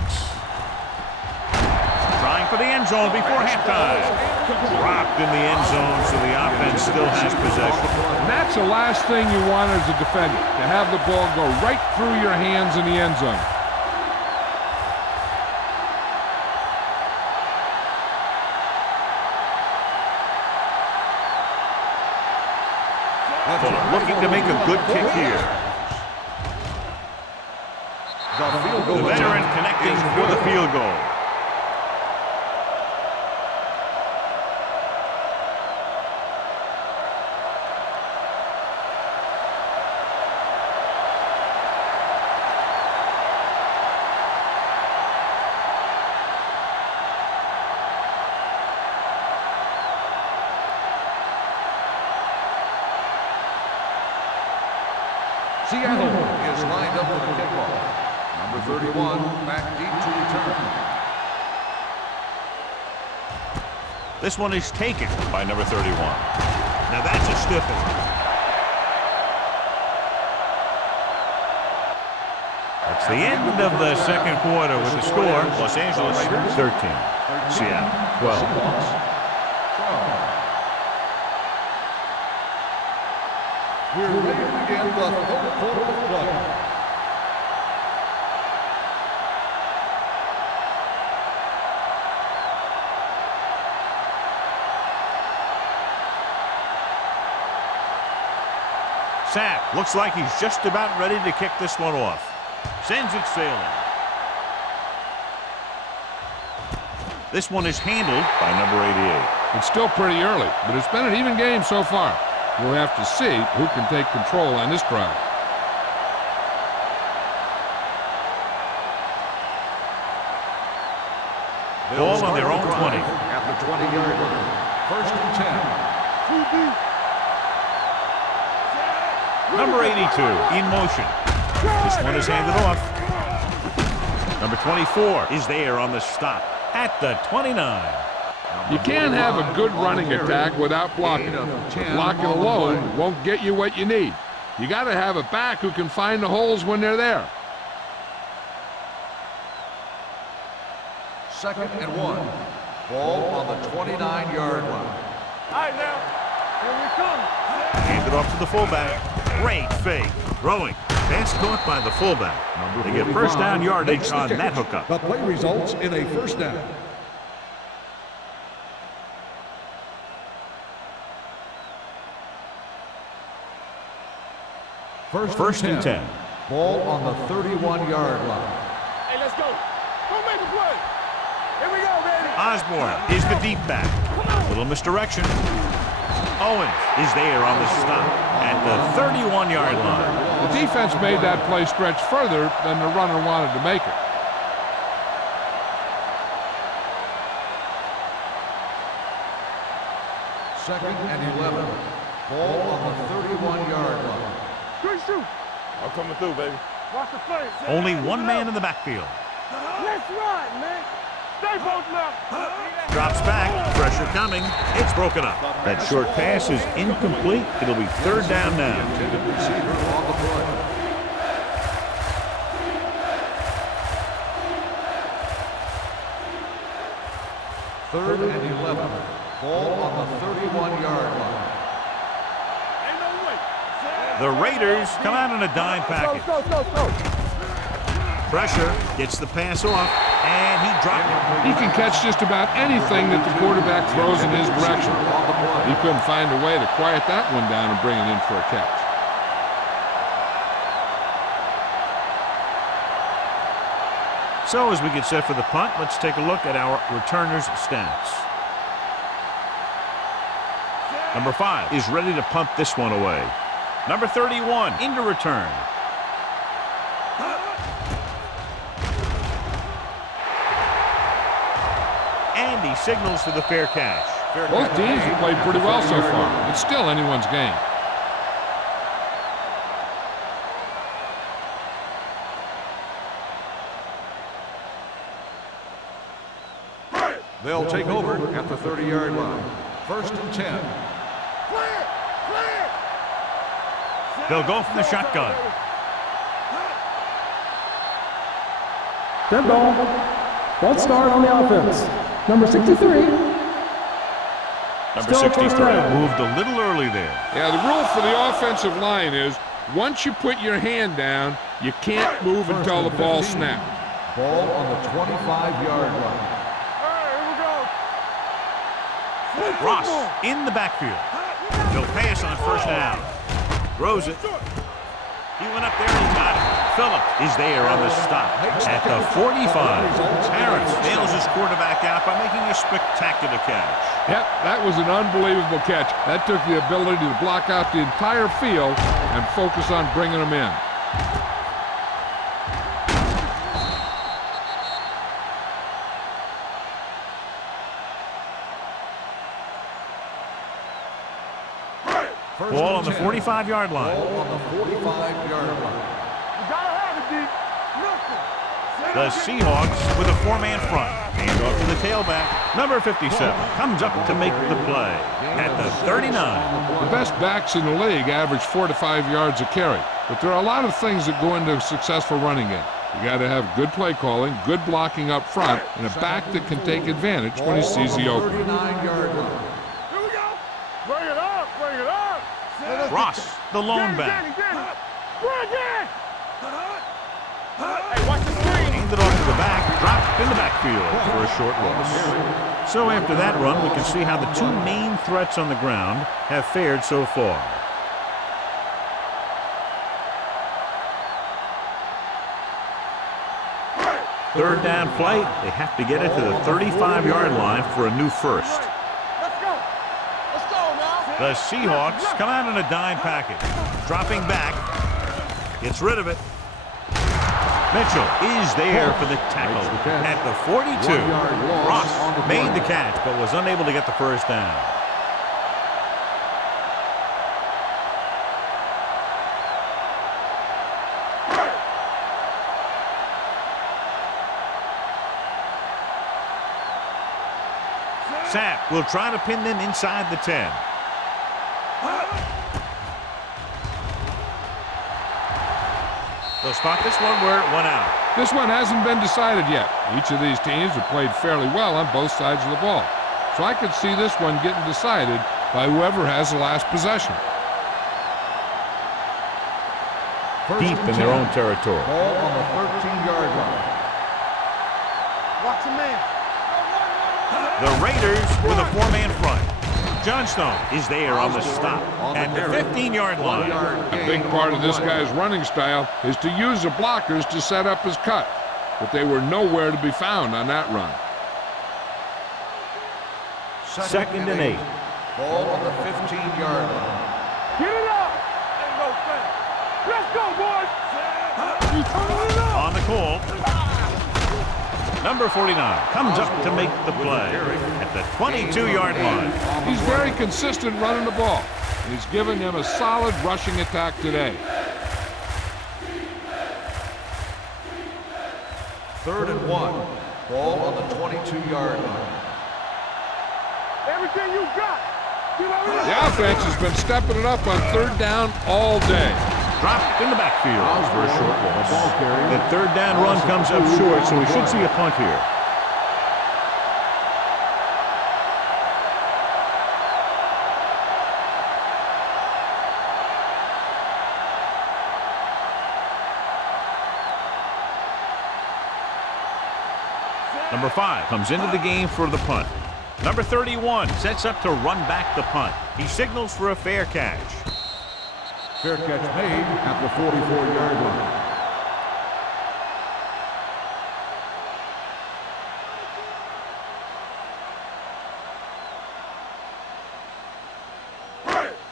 Trying for the end zone before halftime. Dropped in the end zone, so the offense still has possession. And that's the last thing you want as a defender, to have the ball go right through your hands in the end zone. Fuller looking to make a good kick here. The veteran connecting for the field goal. Seattle is lined up for the kickoff. Number 31, back deep to return. This one is taken by number 31. Now that's a stiff one. That's the end of the second quarter with the score. Los Angeles 13, Seattle 12. We're ready to begin the third quarter of play. Sapp looks like he's just about ready to kick this one off. Sends it sailing. This one is handled by number 88. It's still pretty early, but it's been an even game so far. We'll have to see who can take control on this drive. Ball on their own 20. At the 20-yard line. First and 10. Number 82 in motion. This one is handed off. Number 24 is there on the stop at the 29. You can't have a good running attack without blocking. Blocking alone won't get you what you need. You got to have a back who can find the holes when they're there. Second and 1. Ball on the 29-yard line. All right, now. Here we come. Handed off to the fullback. Great fake. Throwing. Pass caught by the fullback. They get first down yardage on that hookup. The play results in a first down. First and 10. Ball on the 31-yard line. Hey, let's go. Go make a play. Here we go, baby. Osborne is the deep back. Little misdirection. Owens is there on the stop at the 31-yard line. The defense made that play stretch further than the runner wanted to make it. Second and 11. Ball on the 31-yard line. Good shoot. I'm coming through, baby. Watch the face. Only one man in the backfield. Let's ride, man. Stay both left. Drops back. Pressure coming. It's broken up. That short pass is incomplete. It'll be third down now. Intended receiver on the play. Third and 11. Ball on the 31-yard line. Ain't no way. The Raiders come out in a dime package. Go. Pressure gets the pass off, and he dropped it. He can catch just about anything that the quarterback throws in his direction. He couldn't find a way to quiet that one down and bring it in for a catch. So as we get set for the punt, let's take a look at our returners' stats. Number 5 is ready to punt this one away. Number 31 into return. And he signals for the fair catch. Both teams have played pretty well so far. It's still anyone's game. They'll take over at the 30-yard line. First and 10. Clear. They'll go from the shotgun. Dead ball. False start on the offense. Number 63. Number Still 63 first down. moved a little early there. Yeah, the rule for the offensive line is once you put your hand down, you can't move until the ball snaps. Ball on the 25-yard line. Ross in the backfield. They'll pass on first down. Throws it. He went up there and he got it. Phillips is there on the stop at the 45. Harris nails his quarterback out by making a spectacular catch. Yep, that was an unbelievable catch. That took the ability to block out the entire field and focus on bringing them in. Ball on the 45-yard line. Ball on the 45-yard line. The Seahawks with a four-man front. Hand off to the tailback. Number 57 comes up to make the play at the 39. The best backs in the league average 4 to 5 yards a carry. But there are a lot of things that go into a successful running game. You got to have good play calling, good blocking up front, and a back that can take advantage when he sees the opening. 39-yard line. Here we go. Bring it up. Bring it up. Ross, the lone back. Hey, watch the screen. Handed off to the back, dropped in the backfield for a short loss. So after that run, we can see how the two main threats on the ground have fared so far. Third down play, they have to get it to the 35-yard line for a new first. Let's go. Let's go now. The Seahawks come out in a dime package. Dropping back, gets rid of it. Mitchell is there for the tackle at the 42. Ross made the catch but was unable to get the first down. Sapp will try to pin them inside the 10. They'll spot this one where it went out. This one hasn't been decided yet. Each of these teams have played fairly well on both sides of the ball. So I could see this one getting decided by whoever has the last possession. Deep in their own territory. Ball on the 13-yard line. Watch a man. The Raiders with a four-man front. Johnstone is there on the stop at the 15-yard line. A big part of this guy's running style is to use the blockers to set up his cut, but they were nowhere to be found on that run. Second and 8. Ball on the 15-yard line. Get it up. Let's go, boys. You turning it up. On the call. Number 49 comes up to make the play at the 22-yard line. He's very consistent running the ball. And he's given them a solid rushing attack today. Third and 1. Ball on the 22-yard line. Everything you got. The offense has been stepping it up on third down all day. Dropped in the backfield for a short loss. The third down run comes up short, so we should see a punt here. Number 5 comes into the game for the punt. Number 31 sets up to run back the punt. He signals for a fair catch. Fair catch made at the 44-yard line.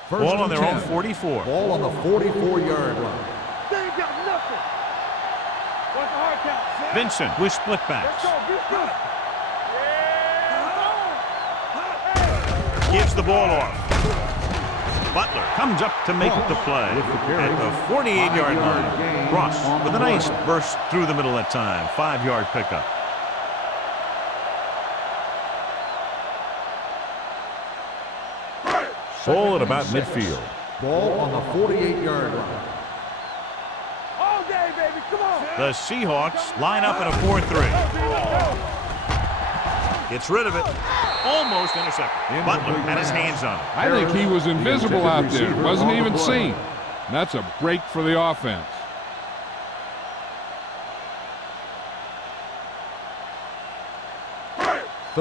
Ball on their own 44. Ball on the 44-yard line. They ain't got nothing. What's the hard count? Vincent with split backs. Gives the ball off. Butler comes up to make the play at the 48-yard line. Ross with a nice burst through the middle that time. 5-yard pickup. Ball at about midfield. Ball on the 48-yard line. All day, baby. Come on. The Seahawks line up in a 4-3. Gets rid of it. Almost intercepted. Butler had his hands on it. I think he was invisible out there. Wasn't even seen. And that's a break for the offense.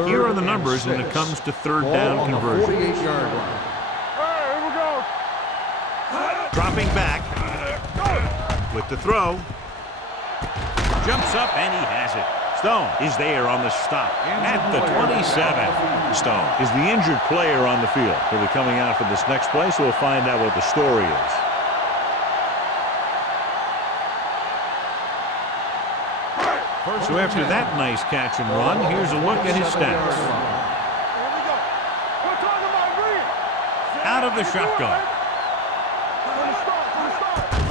Here are the numbers when it comes to third down conversions. 48-yard line. Here we go. Dropping back with the throw. Jumps up and he has it. Stone is there on the stop at the 27. Stone is the injured player on the field. He'll be coming out for this next play, so we'll find out what the story is. So after that nice catch and run, here's a look at his stats. Here we go. We're talking about green. Out of the shotgun.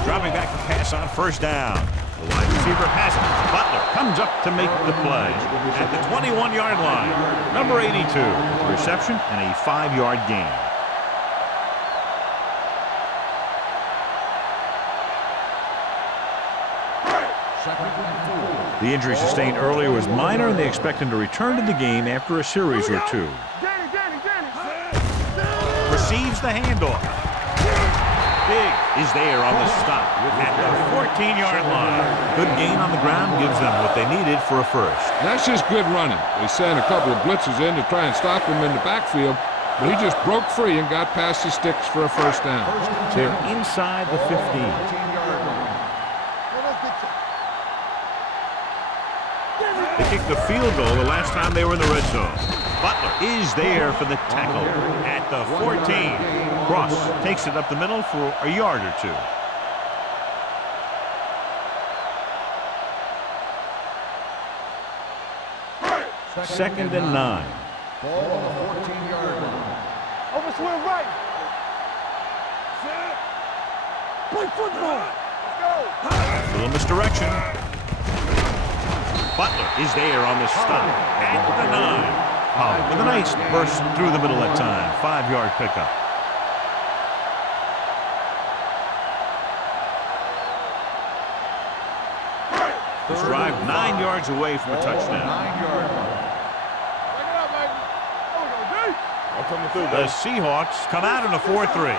Dropping back to pass on first down. The wide receiver has it. Butler comes up to make the play at the 21-yard line. Number 82, reception and a 5-yard gain. The injury sustained earlier was minor, and they expect him to return to the game after a series or two. Danny. Receives the handoff. Big is there on the stop at the 14-yard line. Good gain on the ground gives them what they needed for a first. That's just good running. They sent a couple of blitzes in to try and stop him in the backfield, but he just broke free and got past the sticks for a first down. They're inside the 15. They kicked the field goal the last time they were in the red zone. Butler is there for the tackle at the 14. Cross takes it up the middle for a yard or two. Second and 9. Ball on the 14-yard line. Over swing right. Play football. Let's go. Little misdirection. Butler is there on the stop at the 9. Pollard with a nice burst through the middle that time. 5-yard pickup. This drive 9 yards away from a touchdown. 9-yard line. Bring it up, baby. There we go, D. I'm coming through, The Seahawks come out in a 4-3.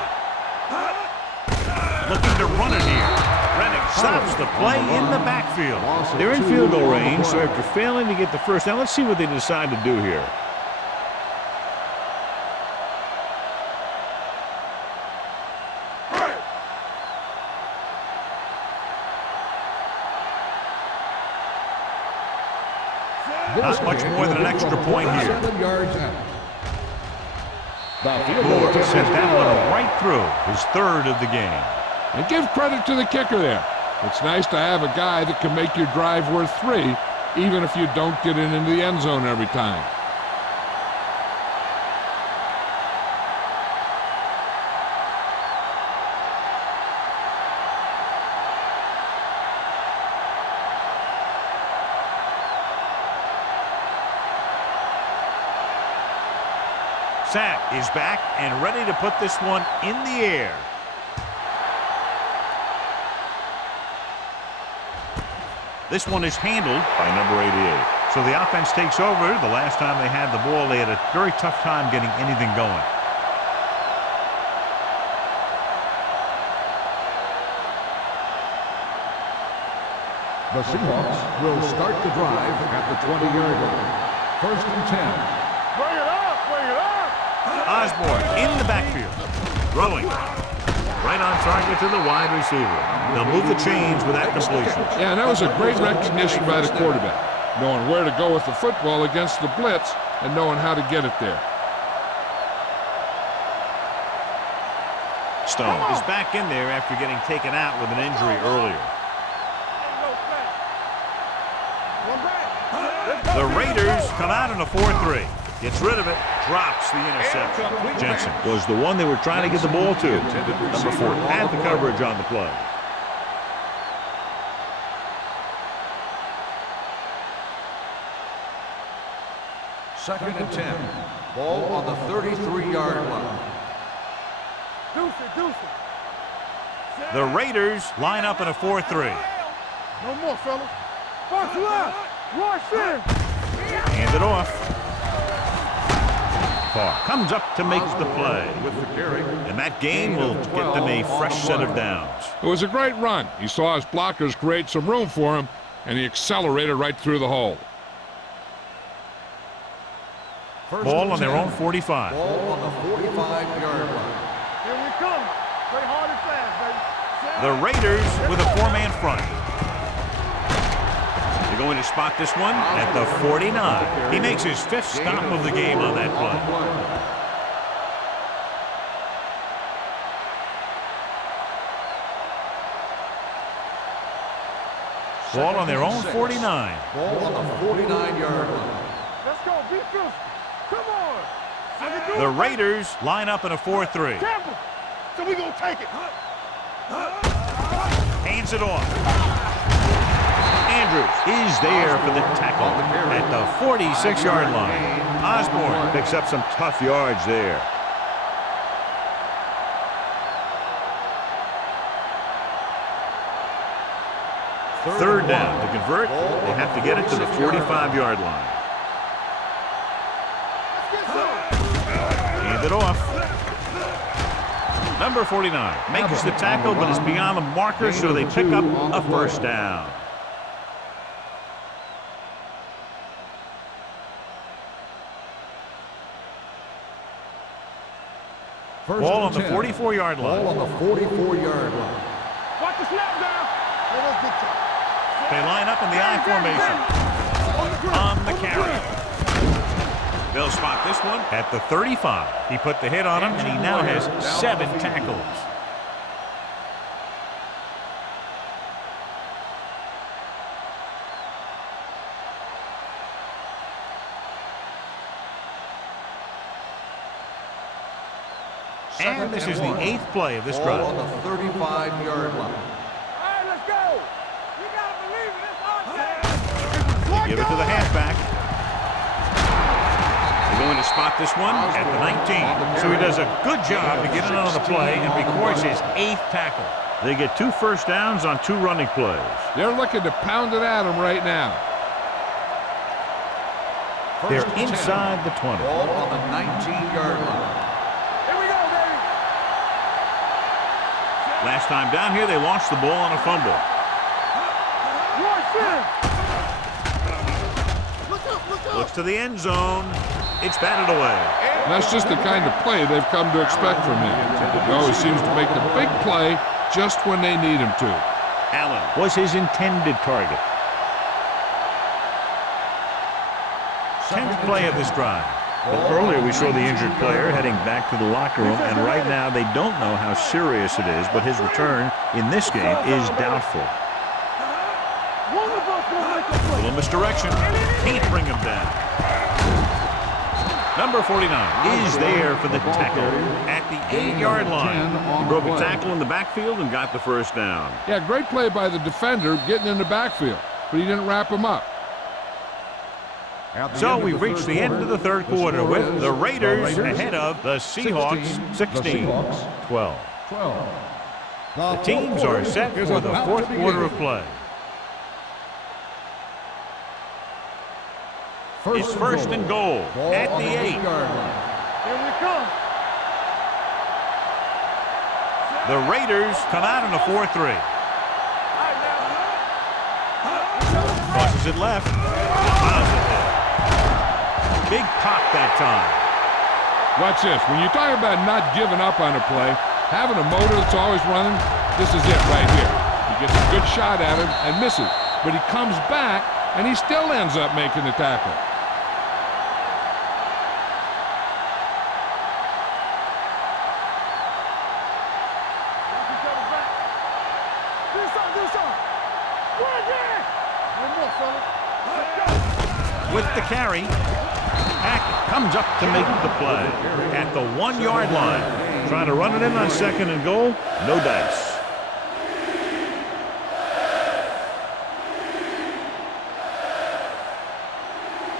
Looking to run it here. Rennick stops the play in the backfield. They're in field goal range, so after failing to get the first down, let's see what they decide to do here. Not much more than an extra point here. 7 yards out. Moore sent that one right through, his third of the game. And give credit to the kicker there. It's nice to have a guy that can make your drive worth 3, even if you don't get it into the end zone every time. Sapp is back and ready to put this one in the air. This one is handled by number 88. So the offense takes over. The last time they had the ball, they had a very tough time getting anything going. The Seahawks will start the drive at the 20-yard line. First and 10. Bring it up. Osborne in the backfield. Throwing. Right on target to the wide receiver. They'll move the chains with that completion. Yeah, and that was a great recognition by the quarterback. Knowing where to go with the football against the blitz and knowing how to get it there. Stone is back in there after getting taken out with an injury earlier. The Raiders come out in a 4-3. Gets rid of it, drops the interception. Jensen was the one they were trying to get the ball to. Number 4 had the coverage on the play. Second and 10. Ball on the 33-yard line. The Raiders line up in a 4-3. No more, fellas. Box left. Rush in. Hand it off. Carr comes up to make the play. With the carry. And that gain will get them a fresh set of downs. It was a great run. He saw his blockers create some room for him, and he accelerated right through the hole. Ball on their own 45. Ball on the 45-yard line. Here we come. Play hard and fast, baby. The Raiders with a 4-man front. They're going to spot this one at the 49. He makes his 5th stop of the game on that play. Ball on their own 49. Ball on the 49-yard line. Let's go. Be physical. Come on. The Raiders line up in a 4-3. Careful. So we gonna take it. Hands it off. Andrews is there for the tackle at the 46-yard line. Osborne picks up some tough yards there. Third down. To convert, they have to get it to the 45-yard line. Hand it off. Number 49 makes the tackle, but it's beyond the marker, so they pick up a first down. Ball on the 44-yard line. Ball on the 44-yard line. Watch the snap down. They line up in the I formation. On the carry. They'll spot this one at the 35. He put the hit on him, and he now has 7 tackles. And this is the 8th play of this drive. Ball on the 35-yard line. Give it to the halfback. They're going to spot this one at the 19. So he does a good job to get it on the play and records his 8th tackle. They get 2 first downs on 2 running plays. They're looking to pound it at him right now. They're inside the 20. Ball on the 19-yard line. Here we go, baby. Last time down here, they lost the ball on a fumble. Rush in. Looks to the end zone. It's batted away. And that's just the kind of play they've come to expect from him. He always seems to make the big play just when they need him to. Allen was his intended target. 10th play of this drive. Well, earlier we saw the injured player heading back to the locker room, and right now they don't know how serious it is, but his return in this game is doubtful. A little misdirection. Can't bring him down. Number 49 is there for the tackle at the 8-yard line. He broke a tackle in the backfield and got the first down. Yeah, great play by the defender getting in the backfield, but he didn't wrap him up. So we've reached the end of the 3rd quarter with the Raiders ahead of the Seahawks 16-12. The teams are set for the 4th quarter of play. It's 1st and goal at the 8. Here we come. The Raiders come out in a 4-3. Crosses it left. Positive. Big pop that time. Watch this. When you talk about not giving up on a play, having a motor that's always running, this is it right here. He gets a good shot at him and misses, but he comes back and he still ends up making the tackle. With the carry, Hackett comes up to make the play at the 1-yard line. Trying to run it in on 2nd and goal. No dice.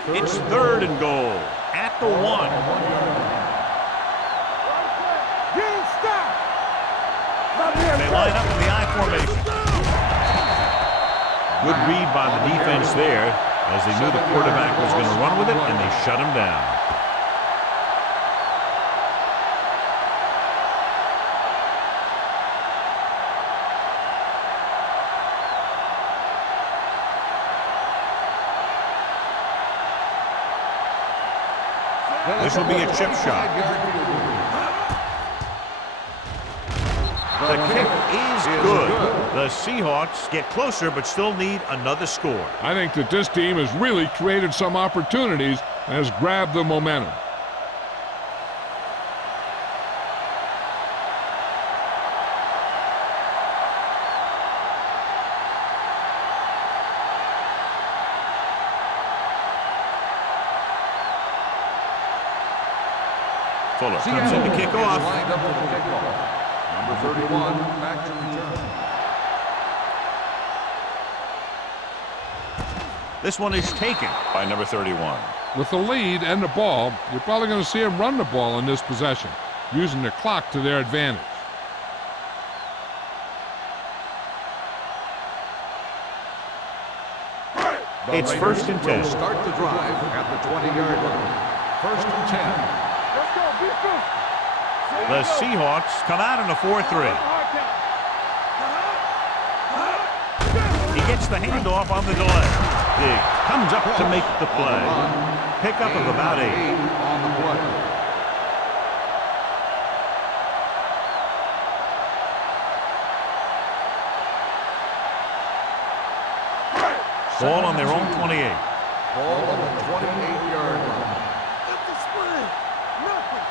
It's 3rd and goal at the 1. Game stop. read by the defense there, as they knew the quarterback was going to run with it, and they shut him down. This will be a chip shot. The kick is good. The Seahawks get closer but still need another score. I think that this team has really created some opportunities and has grabbed the momentum. Fuller comes in to kick off. Number 31, back to return. This one is taken by number 31. With the lead and the ball, you're probably going to see them run the ball in this possession, using the clock to their advantage. It's first and 10. Start the drive at the 20-yard line. First and 10. Let's go, be good. The Seahawks come out in a 4-3. He gets the handoff on the delay. He comes up to make the play. Pickup of about 8. On the play. Ball on their own 28. Ball on the 28-yard line. It's a split. Nothing.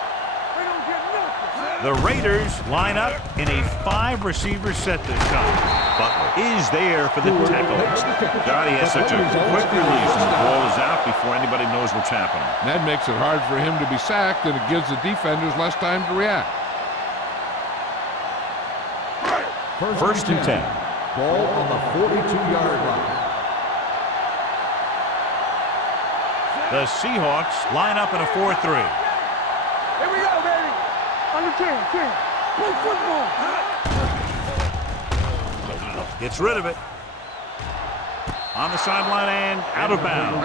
They don't get nothing. The Raiders line up in a 5-receiver set this time. Butler is there for the tackle. God, he has such a quick release, and the ball is out before anybody knows what's happening. That makes it hard for him to be sacked, and it gives the defenders less time to react. First and 10. Ball on the 42-yard line. The Seahawks line up in a 4-3. Here we go, baby. Under 10. Play football. Gets rid of it. On the sideline and out of bounds.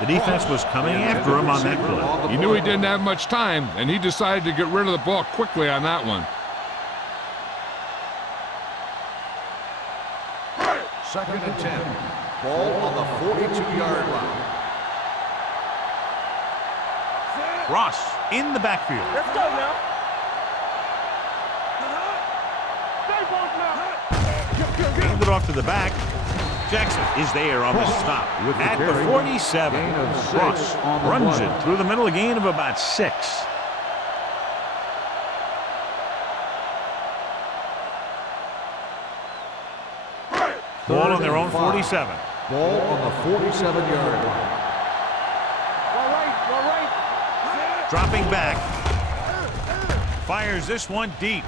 The defense was coming after him on that play. He knew he didn't have much time, and he decided to get rid of the ball quickly on that one. Second and 10. Ball on the 42-yard line. Ross in the backfield. Let's go now. Stay both now. Handed off to the back. Jackson is there on the stop at the 47. Ross runs it through the middle, a gain of about 6. Ball on their own 47. Ball on the 47-yard line. Dropping back. Fires this one deep.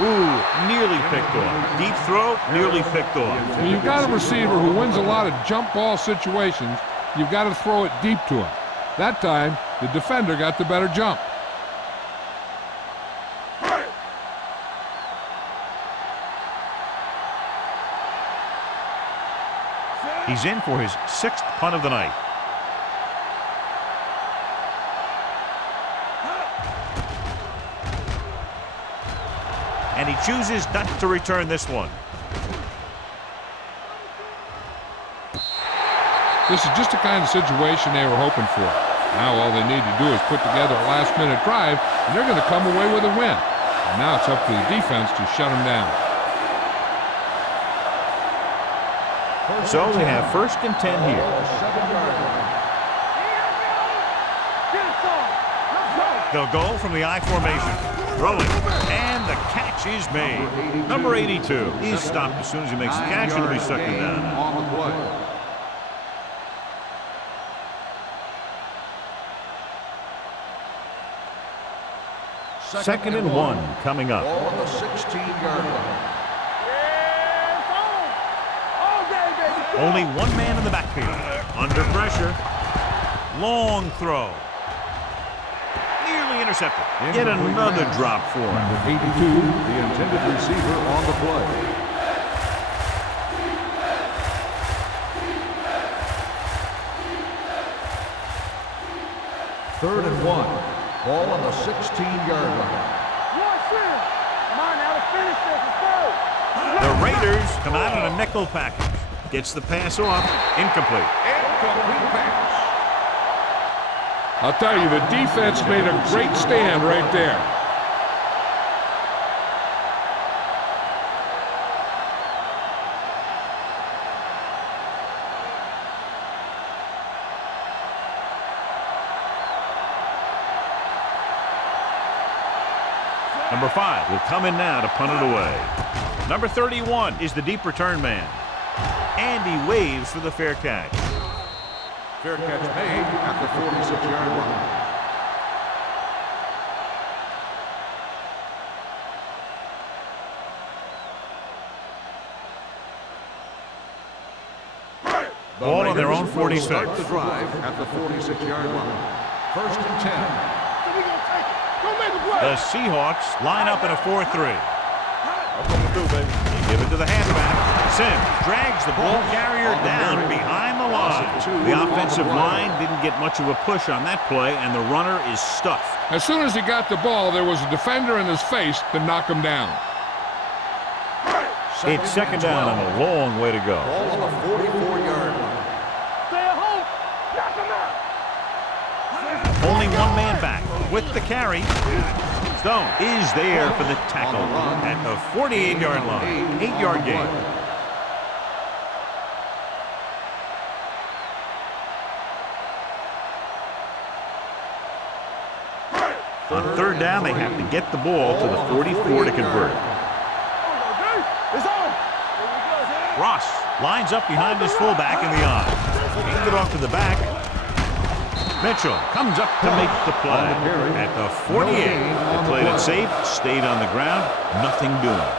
Ooh, nearly picked off. Deep throw, nearly picked off. When you've got a receiver who wins a lot of jump ball situations, you've got to throw it deep to him. That time, the defender got the better jump. He's in for his 6th punt of the night. And he chooses not to return this one. This is just the kind of situation they were hoping for. Now all they need to do is put together a last-minute drive, and they're going to come away with a win. And now it's up to the defense to shut them down. So we have first and 10 here. They'll go from the I formation. Throwing, and the catch is made. Number 82. He's stopped as soon as he makes the catch, and he'll be sucking down. On the play. Second and 1 coming up. Ball on the 16-yard line. Only one man in the backfield. Under pressure. Long throw. Nearly intercepted. Yet another drop for him. Number 82, the intended receiver on the play. 3rd and 1. Ball on the 16-yard line. Come on now, let's finish this. Let's go. The Raiders come out in a nickel package. Gets the pass off. Incomplete. Incomplete pass. I'll tell you, the defense made a great stand right there. Number 5 will come in now to punt it away. Number 31 is the deep return man. And he waves for the fair catch. Fair catch made at the 46-yard line. Ball on their own 46. Start the drive at the 46-yard line. 1st and 10. So we gonna take it. Go make a play. The Seahawks line up in a 4-3. That's what we do, baby. They give it to the halfback. Sims drags the ball carrier down behind the line. The offensive line didn't get much of a push on that play, and the runner is stuffed. As soon as he got the ball, there was a defender in his face to knock him down. It's 2nd down and a long way to go. Ball on the 44-yard line. Stay at home. Knock him out. Only one man back with the carry. Stone is there for the tackle at the 48-yard line. 8-yard gain. On 3rd down, they have to get the ball to the 44 to convert. It's on. Ross lines up behind his fullback in the eye. Hand it off to the back. Mitchell comes up to make the play. At the 48, they played it safe, stayed on the ground, nothing doing.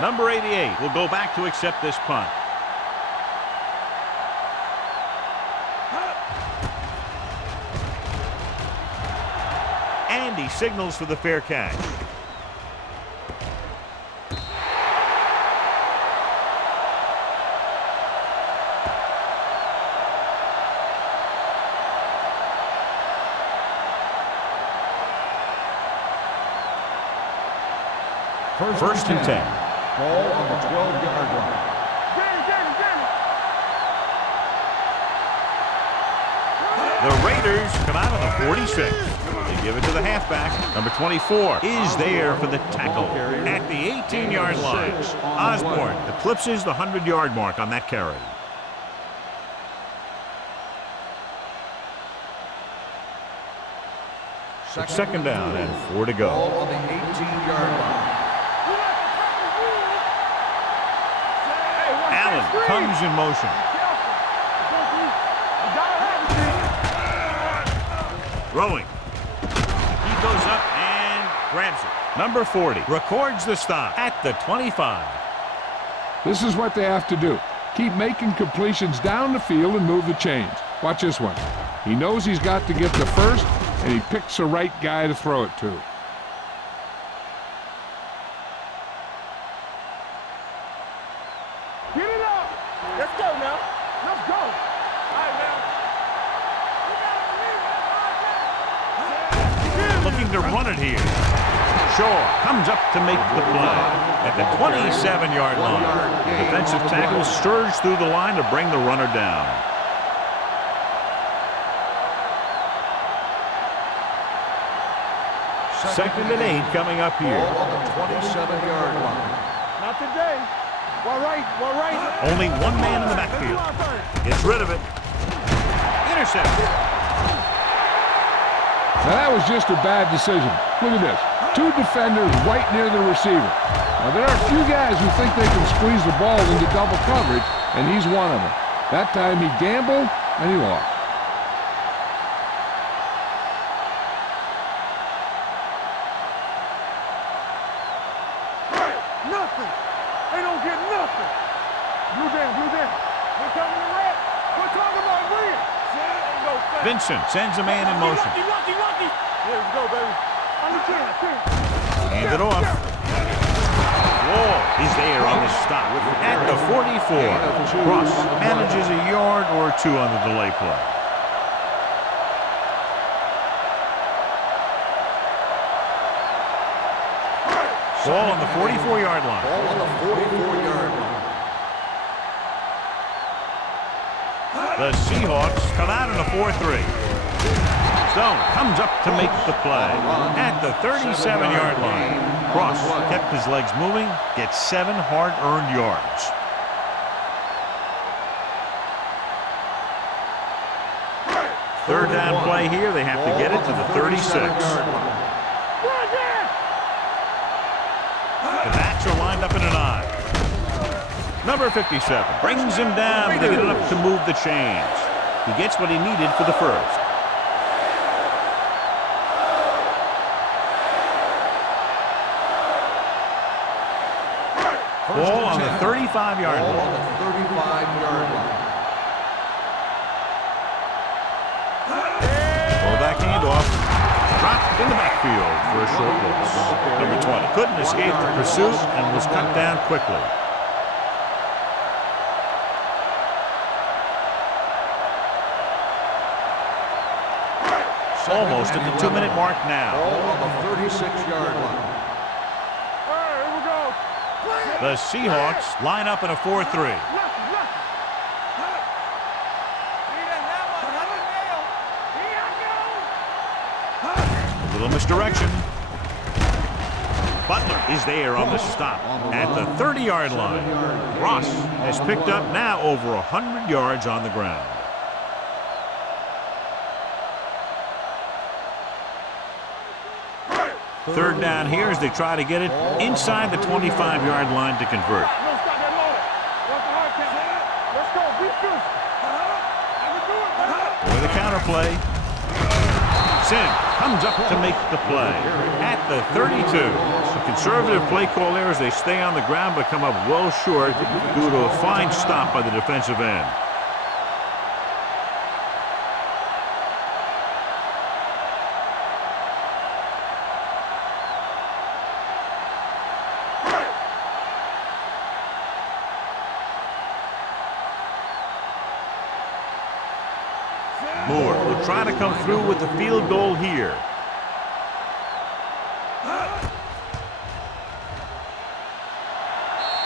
Number 88 will go back to accept this punt. And he signals for the fair catch. First and 10. Ball on the 12-yard line. The Raiders come out of the 46. They give it to the halfback. Number 24 is there for the tackle at the 18-yard line. Osborne eclipses the 100-yard mark on that carry. It's 2nd down and 4 to go. Ball on the 18-yard line. Allen comes in motion. Throwing. He goes up and grabs it. Number 40 records the stop at the 25. This is what they have to do. Keep making completions down the field and move the chains. Watch this one. He knows he's got to get the first, and he picks the right guy to throw it to. Get it up. Let's go now. Let's go. All right, man. Looking to run it here. Shaw comes up to make the play at the 27-yard line. The defensive tackle stirs through the line to bring the runner down. Second and 8 coming up here. Ball on the 27-yard line. Not today. Well, right. Only one man in the backfield. Gets rid of it. Intercepted. Now that was just a bad decision. Look at this. 2 defenders right near the receiver. Now there are a few guys who think they can squeeze the ball into double coverage, and he's one of them. That time he gambled, and he lost. Nothing. They don't get nothing. Blue down. We're coming to red. We're talking about red. Vincent sends a man in motion. Lucky. Here we go, baby. Hand it off. Wall is there on the stop at the 44. Cross manages a yard or two on the delay play. Ball on the 44-yard line. Ball on the 44-yard line. The Seahawks come out in a 4-3. Stone comes up to make the play at the 37-yard line. Cross kept his legs moving, gets 7 hard-earned yards. Third down play here. They have to get it to the 36. The backs are lined up in an I. Number 57 brings him down to get it up to move the chains. He gets what he needed for the first. Ball on the 35-yard line. Ball on the 35-yard line. Fullback handoff. Dropped in the backfield for a short loss. Number 20 couldn't escape the pursuit and was cut down quickly. Almost at the 2-minute mark now. Ball on the 36-yard line. The Seahawks line up in a 4-3. A little misdirection. Butler is there on the stop at the 30-yard line. Ross has picked up now over 100 yards on the ground. Third down here as they try to get it inside the 25-yard line to convert. For the counter play. Sim comes up to make the play at the 32. A conservative play call there as they stay on the ground but come up well short due to a fine stop by the defensive end. Moore will try to come through with the field goal here.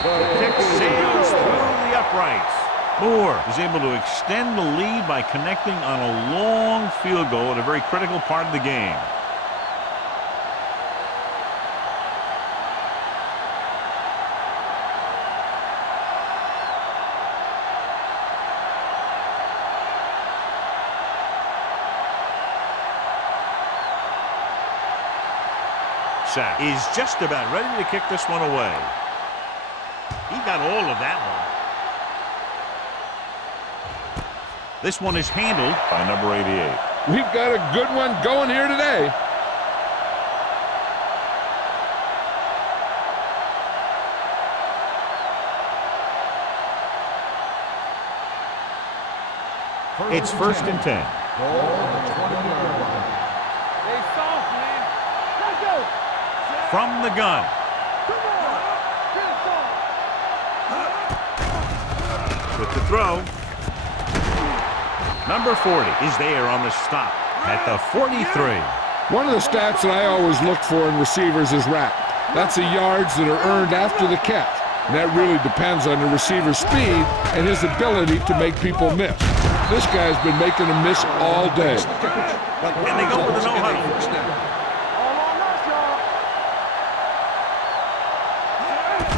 The kick sails through the uprights. Moore is able to extend the lead by connecting on a long field goal at a very critical part of the game. Is just about ready to kick this one away. He got all of that one. This one is handled by number 88. We've got a good one going here today. It's 1st and 10. Ball on the 20-yard line. From the gun. With the throw. Number 40 is there on the stop at the 43. One of the stats that I always look for in receivers is RAP. That's the yards that are earned after the catch. And that really depends on the receiver's speed and his ability to make people miss. This guy's been making them miss all day. And they go with the no-huddle.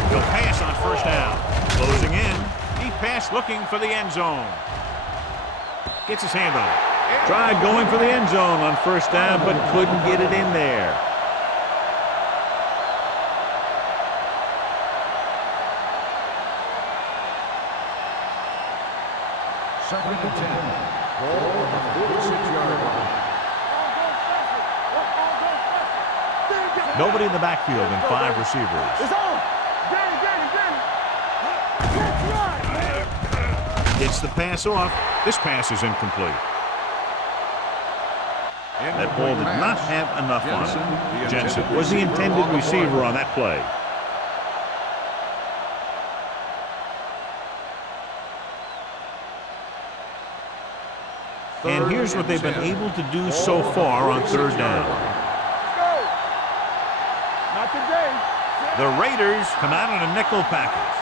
He'll pass on 1st down. Closing in. He passed looking for the end zone. Gets his hand on it. Tried going for the end zone on 1st down, but couldn't get it in there. Second and 10. Ball on the 46-yard line. Nobody in the backfield and 5 receivers. Gets the pass off. This pass is incomplete. That ball did not have enough on it. Jensen was the intended receiver on that play. And here's what they've been able to do so far on third down. Not today. The Raiders come out in a nickel package.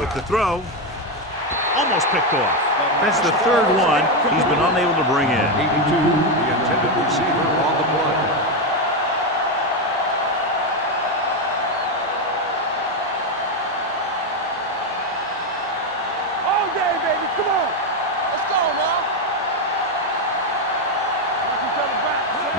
With the throw, almost picked off. That's the third one he's been unable to bring in. 82, the intended receiver on the play. All day, baby. Come on. Let's go now.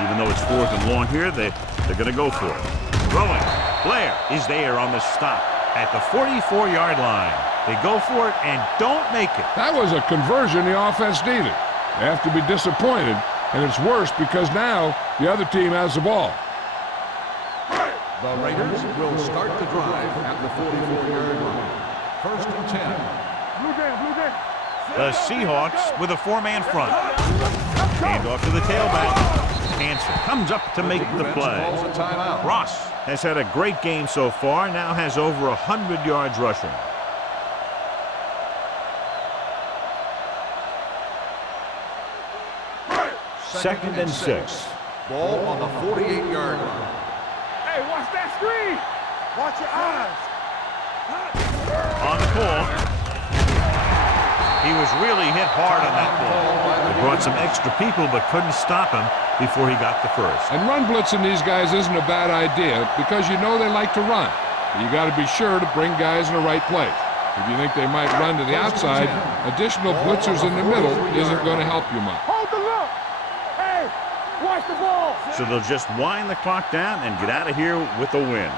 Even though it's 4th and long here, they're going to go for it. Throwing. Blair is there on the stop at the 44-yard line. They go for it and don't make it. That was a conversion the offense needed. They have to be disappointed, and it's worse because now the other team has the ball. The Raiders will start the drive at the 44-yard line. 1st and 10. Blue game. The Seahawks with a 4-man front. Hand off to the tailback. Hansen comes up to make the play. Calls a timeout. Ross has had a great game so far, now has over 100 yards rushing. Second and 6. Ball on the 48-yard line. Hey, watch that screen. Watch your eyes. On the call. He was really hit hard on that ball. They brought some extra people but couldn't stop him before he got the first. And run blitzing these guys isn't a bad idea because you know they like to run. But you got to be sure to bring guys in the right place. If you think they might run to the outside, additional blitzers in the middle isn't going to help you much. Hold the look. Hey, watch the ball. So they'll just wind the clock down and get out of here with a win.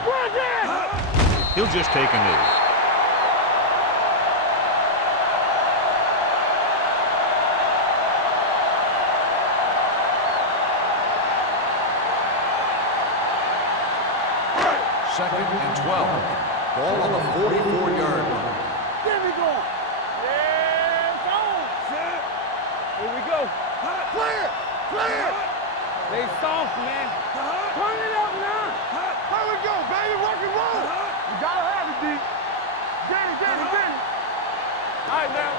He'll just take a knee. Second and 12. Ball on the 44-yard line. There we go. Yeah, on. Here we go. Clear. They soft, man. Turn it up now. Here we go, baby. Rock and roll. You gotta have it, D. Get it. All right, now.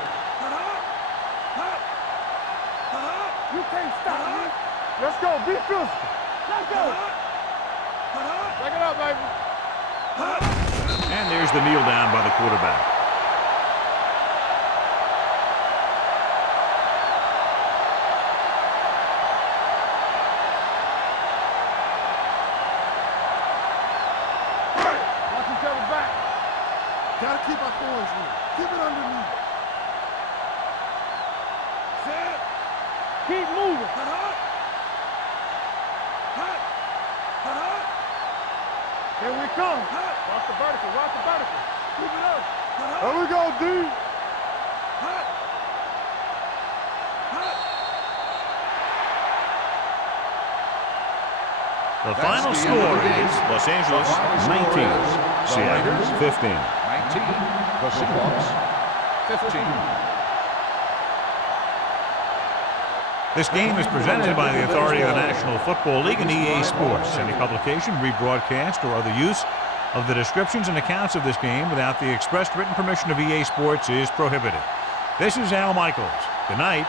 You can't stop me. Let's go. Be physical. Let's go. Back it up, baby. And there's the kneel down by the quarterback. Watch each other back. Gotta keep our corners in. Keep it underneath. Set. Keep moving. Here we come. Watch the vertical. Keep it up. There we go, D. The final score is Los Angeles 19, Seattle 15. 19. The Seahawks 15. This game is presented by the authority of the National Football League and EA Sports. Any publication, rebroadcast, or other use of the descriptions and accounts of this game without the expressed written permission of EA Sports is prohibited. This is Al Michaels. Good night.